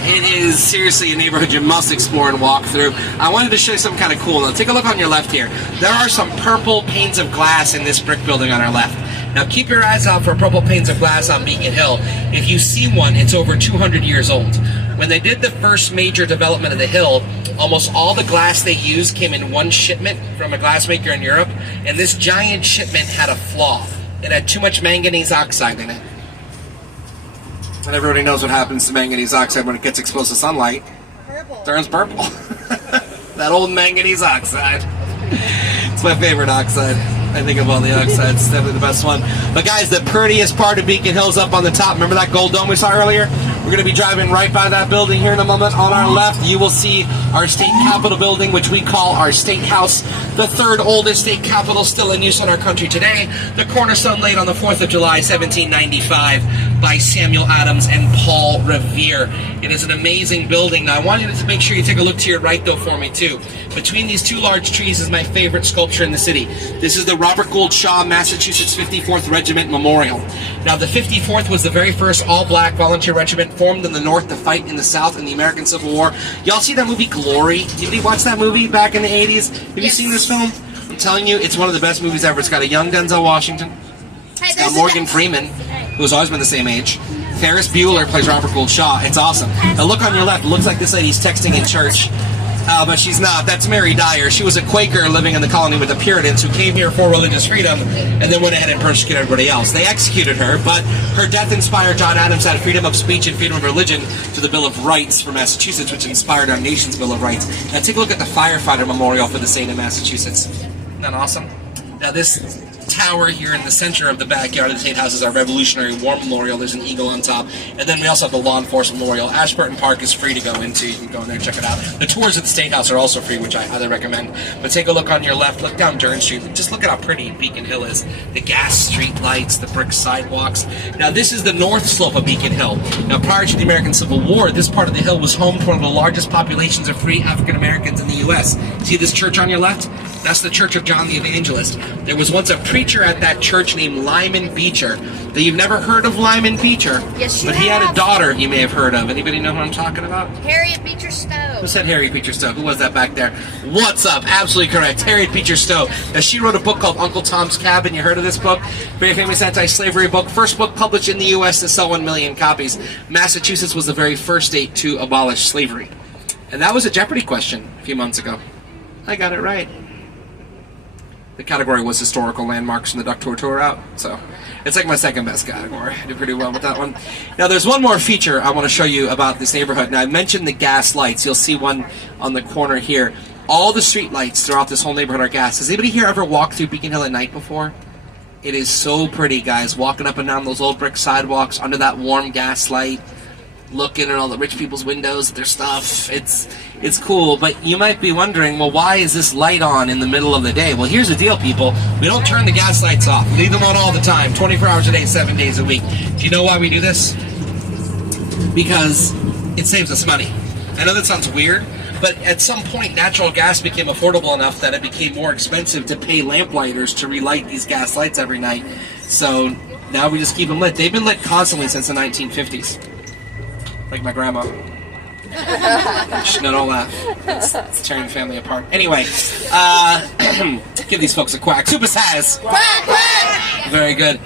It is seriously a neighborhood you must explore and walk through. I wanted to show you something kind of cool. Now take a look on your left here. There are some purple panes of glass in this brick building on our left. Now keep your eyes out for purple panes of glass on Beacon Hill. If you see one, it's over 200 years old. When they did the first major development of the hill, almost all the glass they used came in one shipment from a glassmaker in Europe, and this giant shipment had a flaw. It had too much manganese oxide in it. And everybody knows what happens to manganese oxide when it gets exposed to sunlight. Purple. Turns purple. That old manganese oxide. It's my favorite oxide. I think of all the oxides. It's definitely the best one. But guys, the prettiest part of Beacon Hill is up on the top. Remember that gold dome we saw earlier? We're going to be driving right by that building here in a moment. On our left, you will see our state capitol building, which we call our State House, the third oldest state capitol still in use in our country today. The cornerstone laid on the 4th of July, 1795 by Samuel Adams and Paul Revere. It is an amazing building. Now, I want you to make sure you take a look to your right, though, for me, too. Between these two large trees is my favorite sculpture in the city. This is the Robert Gould Shaw, Massachusetts 54th Regiment Memorial. Now, the 54th was the very first all-black volunteer regiment formed in the North to fight in the South in the American Civil War. Y'all see that movie Glory? Did anybody watch that movie back in the 80s? Have you seen this film? I'm telling you, it's one of the best movies ever. It's got a young Denzel Washington. It's got Morgan Freeman, who's always been the same age. Ferris Bueller plays Robert Gould Shaw. It's awesome. Now look on your left. It looks like this lady's texting in church. But she's not. That's Mary Dyer. She was a Quaker living in the colony with the Puritans who came here for religious freedom and then went ahead and persecuted everybody else. They executed her, but her death inspired John Adams to add freedom of speech and freedom of religion to the Bill of Rights for Massachusetts, which inspired our nation's Bill of Rights. Now take a look at the firefighter memorial for the state of Massachusetts. Isn't that awesome? Now this tower here in the center of the backyard of the State House is our Revolutionary War Memorial. There's an eagle on top. And then we also have the Law Enforcement Memorial. Ashburton Park is free to go into. You can go in there and check it out. The tours of the State House are also free, which I highly recommend. But take a look on your left. Look down Durn Street. Just look at how pretty Beacon Hill is. The gas street lights, the brick sidewalks. Now, this is the north slope of Beacon Hill. Now, prior to the American Civil War, this part of the hill was home to one of the largest populations of free African Americans in the U.S. See this church on your left? That's the Church of John the Evangelist. There was once a preacher at that church named Lyman Beecher. Now, you've never heard of Lyman Beecher, yes, but he had a daughter you may have heard of. Anybody know who I'm talking about? Harriet Beecher Stowe. Who said Harriet Beecher Stowe? Who was that back there? What's up? Absolutely correct. Harriet Beecher Stowe. Now, she wrote a book called Uncle Tom's Cabin. You heard of this book? Very famous anti-slavery book. First book published in the U.S. to sell 1 million copies. Massachusetts was the very first state to abolish slavery. And that was a Jeopardy question a few months ago. I got it right. The category was historical landmarks, and the Duck Tour out. So it's like my second best category. I did pretty well with that one. Now there's one more feature I want to show you about this neighborhood. Now I mentioned the gas lights. You'll see one on the corner here. All the street lights throughout this whole neighborhood are gas. Has anybody here ever walked through Beacon Hill at night before? It is so pretty, guys. Walking up and down those old brick sidewalks under that warm gas light, looking at all the rich people's windows at their stuff. It's cool, but you might be wondering, well, why is this light on in the middle of the day? Well, here's the deal, people. We don't turn the gas lights off. We leave them on all the time, 24 hours a day, 7 days a week. Do you know why we do this? Because it saves us money. I know that sounds weird, but at some point, natural gas became affordable enough that it became more expensive to pay lamplighters to relight these gas lights every night. So now we just keep them lit. They've been lit constantly since the 1950s. Like my grandma. No, don't laugh. It's tearing the family apart. Anyway, give these folks a quack. Super size. Quack, quack. Very good.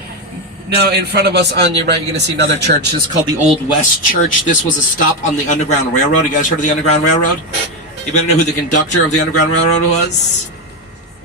Now, in front of us on your right, you're going to see another church. This is called the Old West Church. This was a stop on the Underground Railroad. You guys heard of the Underground Railroad? You better know who the conductor of the Underground Railroad was?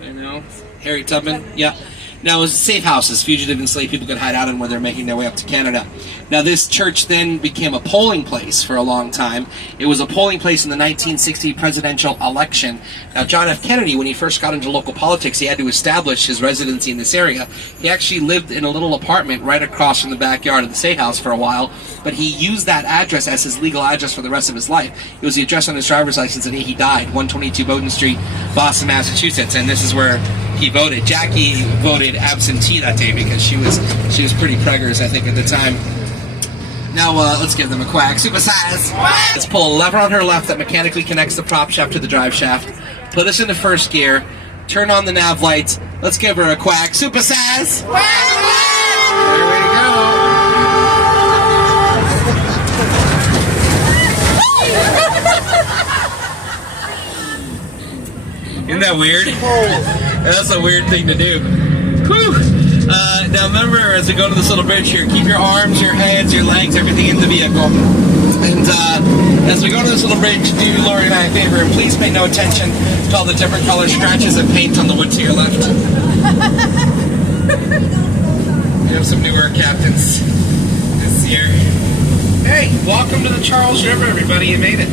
I know. Harry Tubman? Yeah. Now, it was safe houses. Fugitive enslaved people could hide out in when they're making their way up to Canada. Now, this church then became a polling place for a long time. It was a polling place in the 1960 presidential election. Now, John F. Kennedy, when he first got into local politics, he had to establish his residency in this area. He actually lived in a little apartment right across from the backyard of the State House for a while, but he used that address as his legal address for the rest of his life. It was the address on his driver's license, and he died, 122 Bowdoin Street, Boston, Massachusetts, and this is where he voted. Jackie voted absentee that day because she was pretty preggers, I think, at the time. Now, let's give them a quack. Super size. Let's pull a lever on her left that mechanically connects the prop shaft to the drive shaft. Put us into first gear. Turn on the nav lights. Let's give her a quack. Super size. Way to go. Isn't that weird? That's a weird thing to do. Whew. Now remember, as we go to this little bridge here, keep your arms, your heads, your legs, everything in the vehicle. And as we go to this little bridge, do Lori and I a favor, and please pay no attention to all the different color scratches of paint on the wood to your left. We have some newer captains this year. Hey, welcome to the Charles River, everybody. You made it.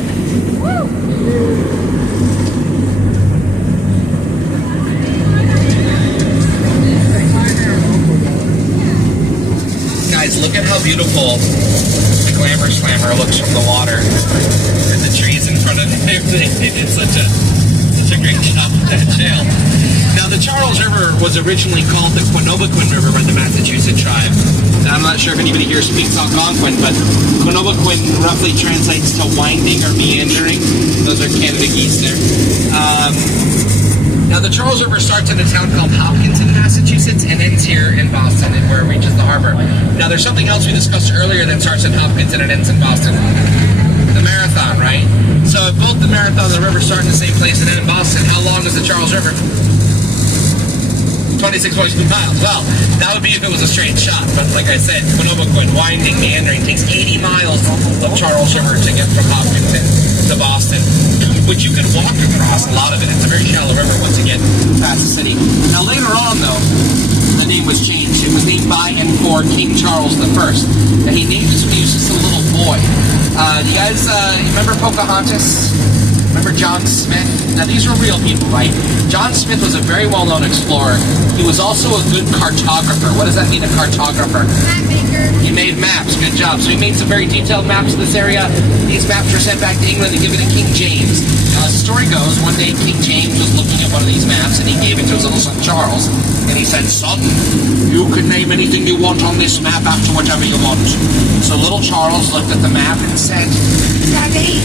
Guys, look at how beautiful the Glamour Slammer looks from the water. And the trees in front of it. They did such a great job with that jail. Now, the Charles River was originally called the Quinobaquin River by the Massachusetts tribe. Now, I'm not sure if anybody here speaks Algonquin, but Quinobaquin roughly translates to winding or meandering. Those are Canada geese there. Now, the Charles River starts in a town called Hopkinton, Massachusetts, and ends here in Boston, and where it reaches the harbor. Now, there's something else we discussed earlier that starts in Hopkinton and ends in Boston. The marathon, right? So if both the marathon and the river start in the same place and end in Boston, how long is the Charles River? 26.2 miles. Well, that would be if it was a straight shot, but like I said, Quinobaquin, winding, meandering, takes 80 miles of Charles River to get from Hopkinton to Boston, which you can walk across a lot of it. It's a very shallow river once you get past the city. Now later on, though, the name was changed. It was named by and for King Charles I. And he named this when he was just a little boy. You guys remember Pocahontas? Remember John Smith? Now these were real people, right? John Smith was a very well-known explorer. He was also a good cartographer. What does that mean, a cartographer? Map maker. He made maps. Good job. So he made some very detailed maps of this area. These maps were sent back to England and given to King James. Now, as the story goes, one day King James was looking at one of these maps and he gave it to his little son Charles. And he said, "Son, you can name anything you want on this map after whatever you want." So little Charles looked at the map and said, "Daddy,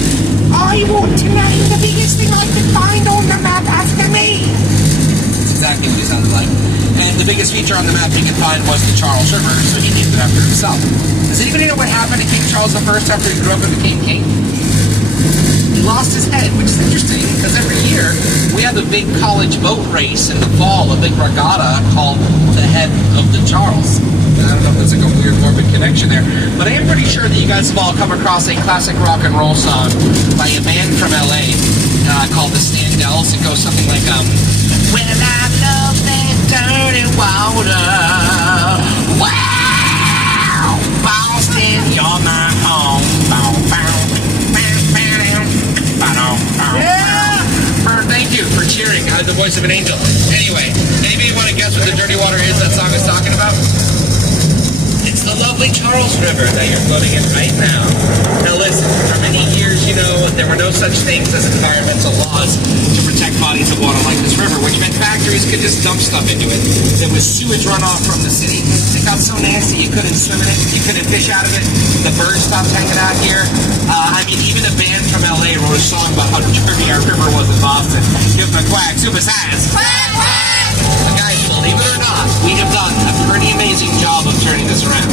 I want to name the biggest thing I can find on the map after me." That's exactly what he sounded like. And the biggest feature on the map he could find was the Charles River, so he named it after himself. Does anybody know what happened to King Charles I after he grew up and became king? He lost his head, which is interesting because every year we have a big college boat race in the fall, a big regatta called the Head of the Charles. And I don't know if there's like a weird morbid connection there, but I am pretty sure that you guys have all come across a classic rock and roll song by a band from LA called the Standells. It goes something like, "When I love that dirty water, wow, Boston, you're my home, yeah! Thank you for cheering. I had the voice of an angel. Anyway, anybody want to guess what the dirty water is that song is talking about? It's the lovely Charles River that you're floating in right now. Now listen, for many years, you know, there were no such things as environmental laws to protect bodies of water like this river, which meant factories could just dump stuff into it. There was sewage runoff from the city. It got so nasty you couldn't swim in it, you couldn't fish out of it. The birds stopped hanging out here. I mean, even a band from LA wrote a song about how dirty our river was in Boston. Give them a quack, super size. Guys, believe it or not, we have done a pretty amazing job of turning this around.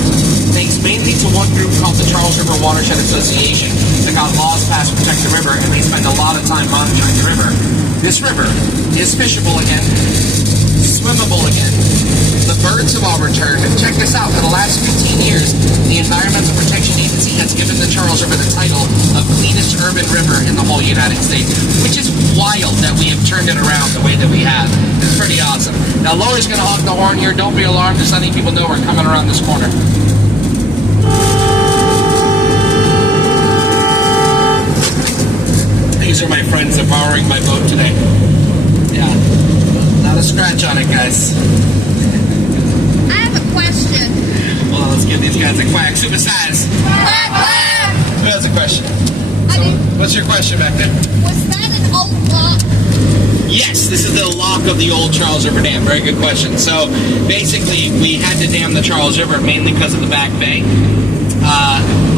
Thanks mainly to one group called the Charles River Watershed Association that got laws passed to protect the river, and they spend a lot of time monitoring the river. This river is fishable again, swimmable again. The birds have all returned, and check this out, for the last 15 years, the Environmental Protection Agency has given the Charles River the title of cleanest urban river in the whole United States, which is wild that we have turned it around the way that we have. It's pretty awesome. Now, Lori's going to honk the horn here. Don't be alarmed, just letting people know we're coming around this corner. These are my friends that are borrowing my boat today. Yeah, not a scratch on it, guys. I have a question. Well, let's give these guys a quack. Super size. Quack, quack. Who has a question? I do. What's your question back there? Was that an old lock? Yes, this is the lock of the old Charles River Dam. Very good question. So basically, we had to dam the Charles River mainly because of the Back Bay.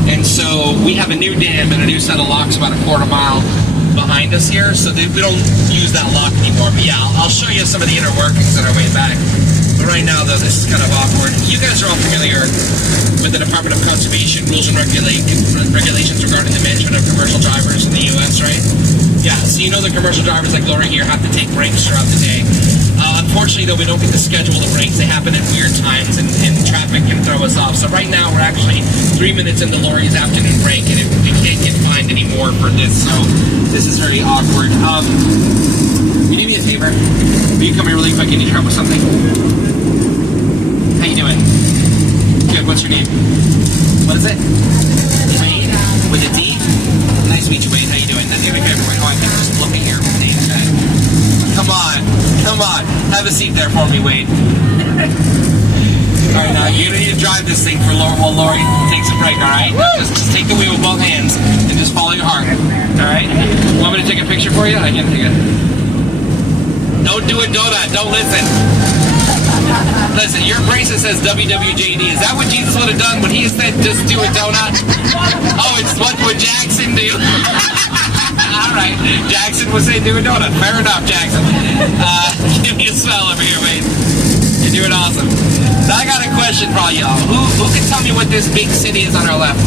And so we have a new dam and a new set of locks about a quarter mile behind us here. So we don't use that lock anymore. But yeah, I'll show you some of the inner workings on our way back. But right now, though, this is kind of awkward. You guys are all familiar with the Department of Conservation rules and regulations regarding the management of commercial drivers in the U.S., right? Yeah, so you know the commercial drivers like Laura here have to take breaks throughout the day. Unfortunately, though, we don't get to schedule the breaks. They happen at weird times, and traffic can throw us off. So right now, we're actually 3 minutes into Lori's afternoon break, and we can't get fined anymore for this. So this is very awkward. Can you do me a favor? Will you come here really quick? I need your help with something. How you doing? Good. What's your name? What is it? Wade? With a D? Nice to meet you, Wade. How you doing? Do me a favor, Wade. Oh, I keep just looking here with name tag. Come on. Have a seat there for me, Wade. All right, now you're gonna need to drive this thing for Laura while Lori takes a break. All right? Just take the wheel with both hands and just follow your heart. All right? Want me to take a picture for you? I can take it. Don't do a donut. Don't listen. Listen, your bracelet says WWJD. Is that what Jesus would have done when he said just do a donut? Oh, it's what would Jackson do? All right, Jackson would say do a donut. Fair enough, Jackson. Give me a smell over here, mate. You're doing awesome. Now I got a question for all y'all. Who can tell me what this big city is on our left?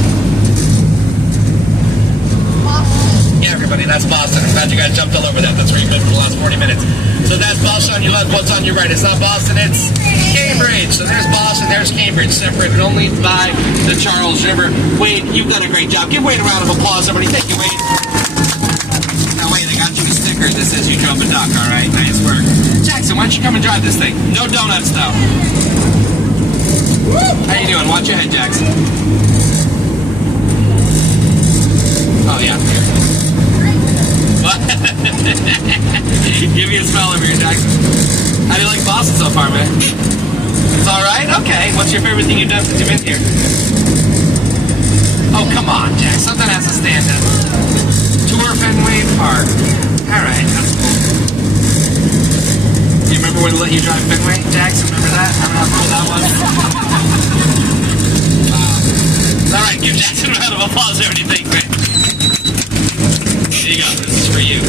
Yeah, everybody, that's Boston. I'm glad you guys jumped all over that. That's where you've been for the last 40 minutes. So that's Boston on your left. What's on your right? It's not Boston, it's Cambridge. So there's Boston, there's Cambridge, separated only by the Charles River. Wade, you've done a great job. Give Wade a round of applause, everybody. Thank you, Wade. Now, Wade, I got you a sticker that says you drove a duck, all right? Nice work. Jackson, why don't you come and drive this thing? No donuts, though. How you doing? Watch your head, Jackson. Oh, yeah. What? Give me a smell over here, Jackson. How do you like Boston so far, man? It's all right? Okay. What's your favorite thing you've done since you've been here? Oh, come on, Jack. Something has to stand up. Tour Fenway Park. All right. That's cool. You remember when they let you drive Fenway, Jackson? Remember that? I don't know how cool that was. Wow. All right. Give Jackson a round of applause. What do you think, man? There you go. This is for you.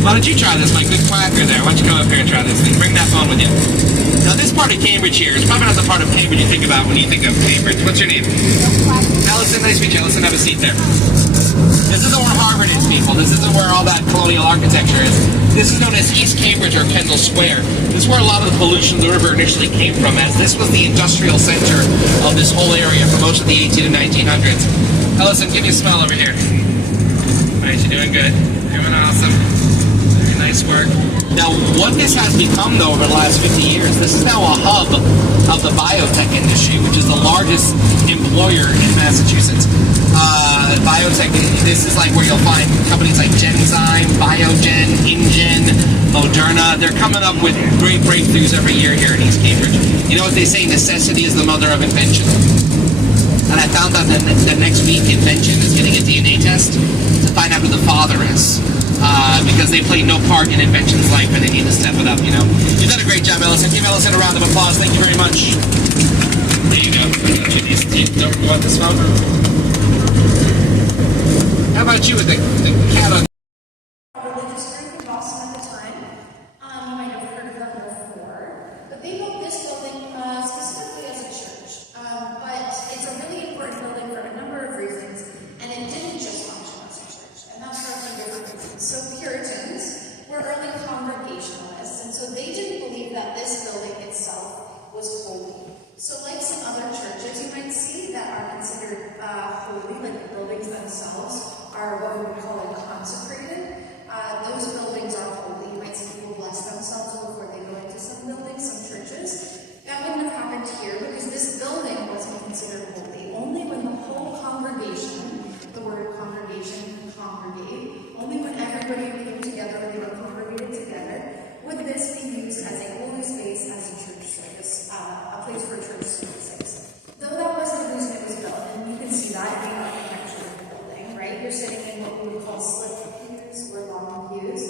Why don't you try this, my good quacker there? Why don't you come up here and try this thing? Bring that phone with you. Now, this part of Cambridge here is probably not the part of Cambridge you think about when you think of Cambridge. What's your name? Allison. Nice to meet you. Allison, have a seat there. This isn't where Harvard is, people. This isn't where all that colonial architecture is. This is known as East Cambridge or Kendall Square. This is where a lot of the pollution of the river initially came from, as this was the industrial center of this whole area for most of the 18 and 1900s. Allison, give me a smile over here. Alright, you're doing good. You're doing awesome. Very nice work. Now, what this has become, though, over the last 50 years, this is now a hub of the biotech industry, which is the largest employer in Massachusetts. Biotech, this is like where you'll find companies like Genzyme, Biogen, InGen, Moderna. They're coming up with great breakthroughs every year here in East Cambridge. You know what they say? Necessity is the mother of invention. And I found out that next week, Invention is getting a DNA test to find out who the father is. Because they played no part in Invention's life and they need to step it up, you know. You've done a great job, Ellison. Give Ellison a round of applause. Thank you very much. There you go. Don't want this phone? How about you with the cat on? Religious group in Boston at the time. You might have heard of them before. But they built this building specifically as a church. But it's a really important building for a number of reasons. And it didn't just function as a church. And that's for a few different reasons. So Puritans were early Congregationalists. And so they didn't believe that this building itself was holy. So like some other churches, you might see that are considered holy, like the buildings themselves are what we would call consecrated. Those buildings are holy. You might see people bless themselves before they go into some buildings, some churches. That wouldn't have happened here because this building wasn't considered holy. Only when the whole congregation, the word congregation, congregate, only when everybody came together, when they were congregated together, would this be used as a holy space, as a church service, a place for church services. Though that wasn't the reason it was built, and you can see that in the architecture of the building, right? You're sitting in what we would call slip pews or long pews.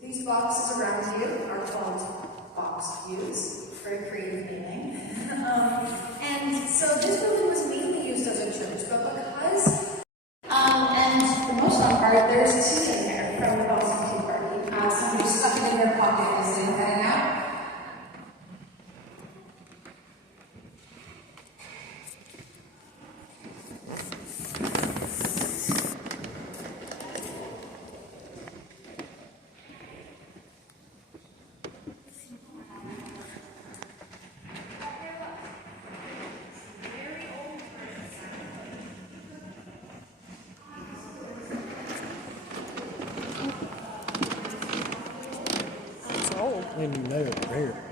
These boxes around you are called box pews. Very creative naming. And so this building was mainly used as a church, but because, and the most fun part, there's two in there from the Boston Tea Party. Somebody stuck it in their pocket as they were heading out. when you know it's there.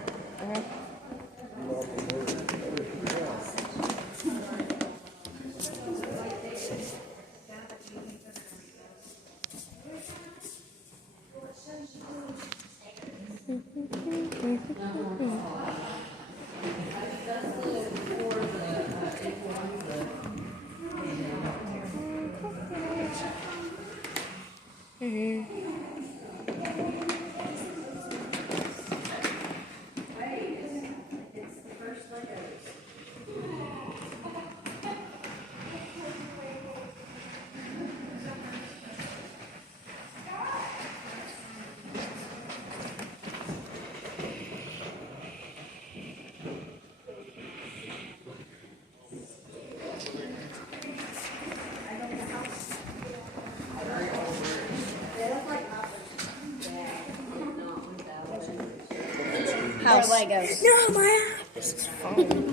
House. Legos. No, my This is fun.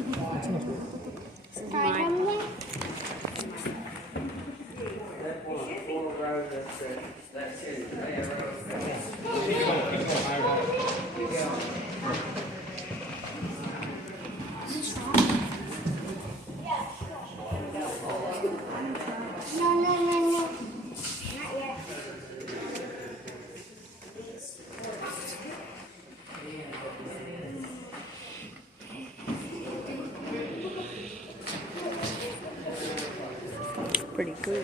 Pretty cool.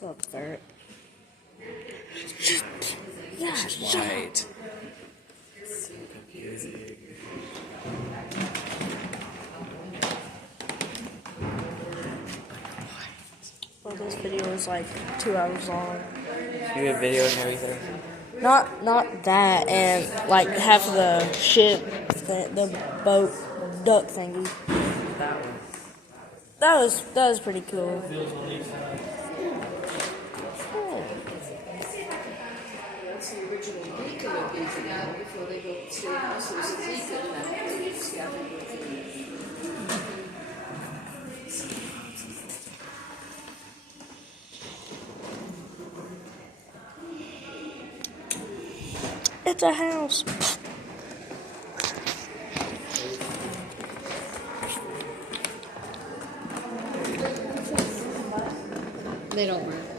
What's up, ferret? Yeah, She's shut up. white. Well, this video is like 2 hours long. You have videos and everything. Not that, and like half of the ship, the boat, duck thingy. That one. That was pretty cool. That's the original beacon of Beacon Hill before they built the state house. There was a beacon that was scattered with It's a house. They don't work.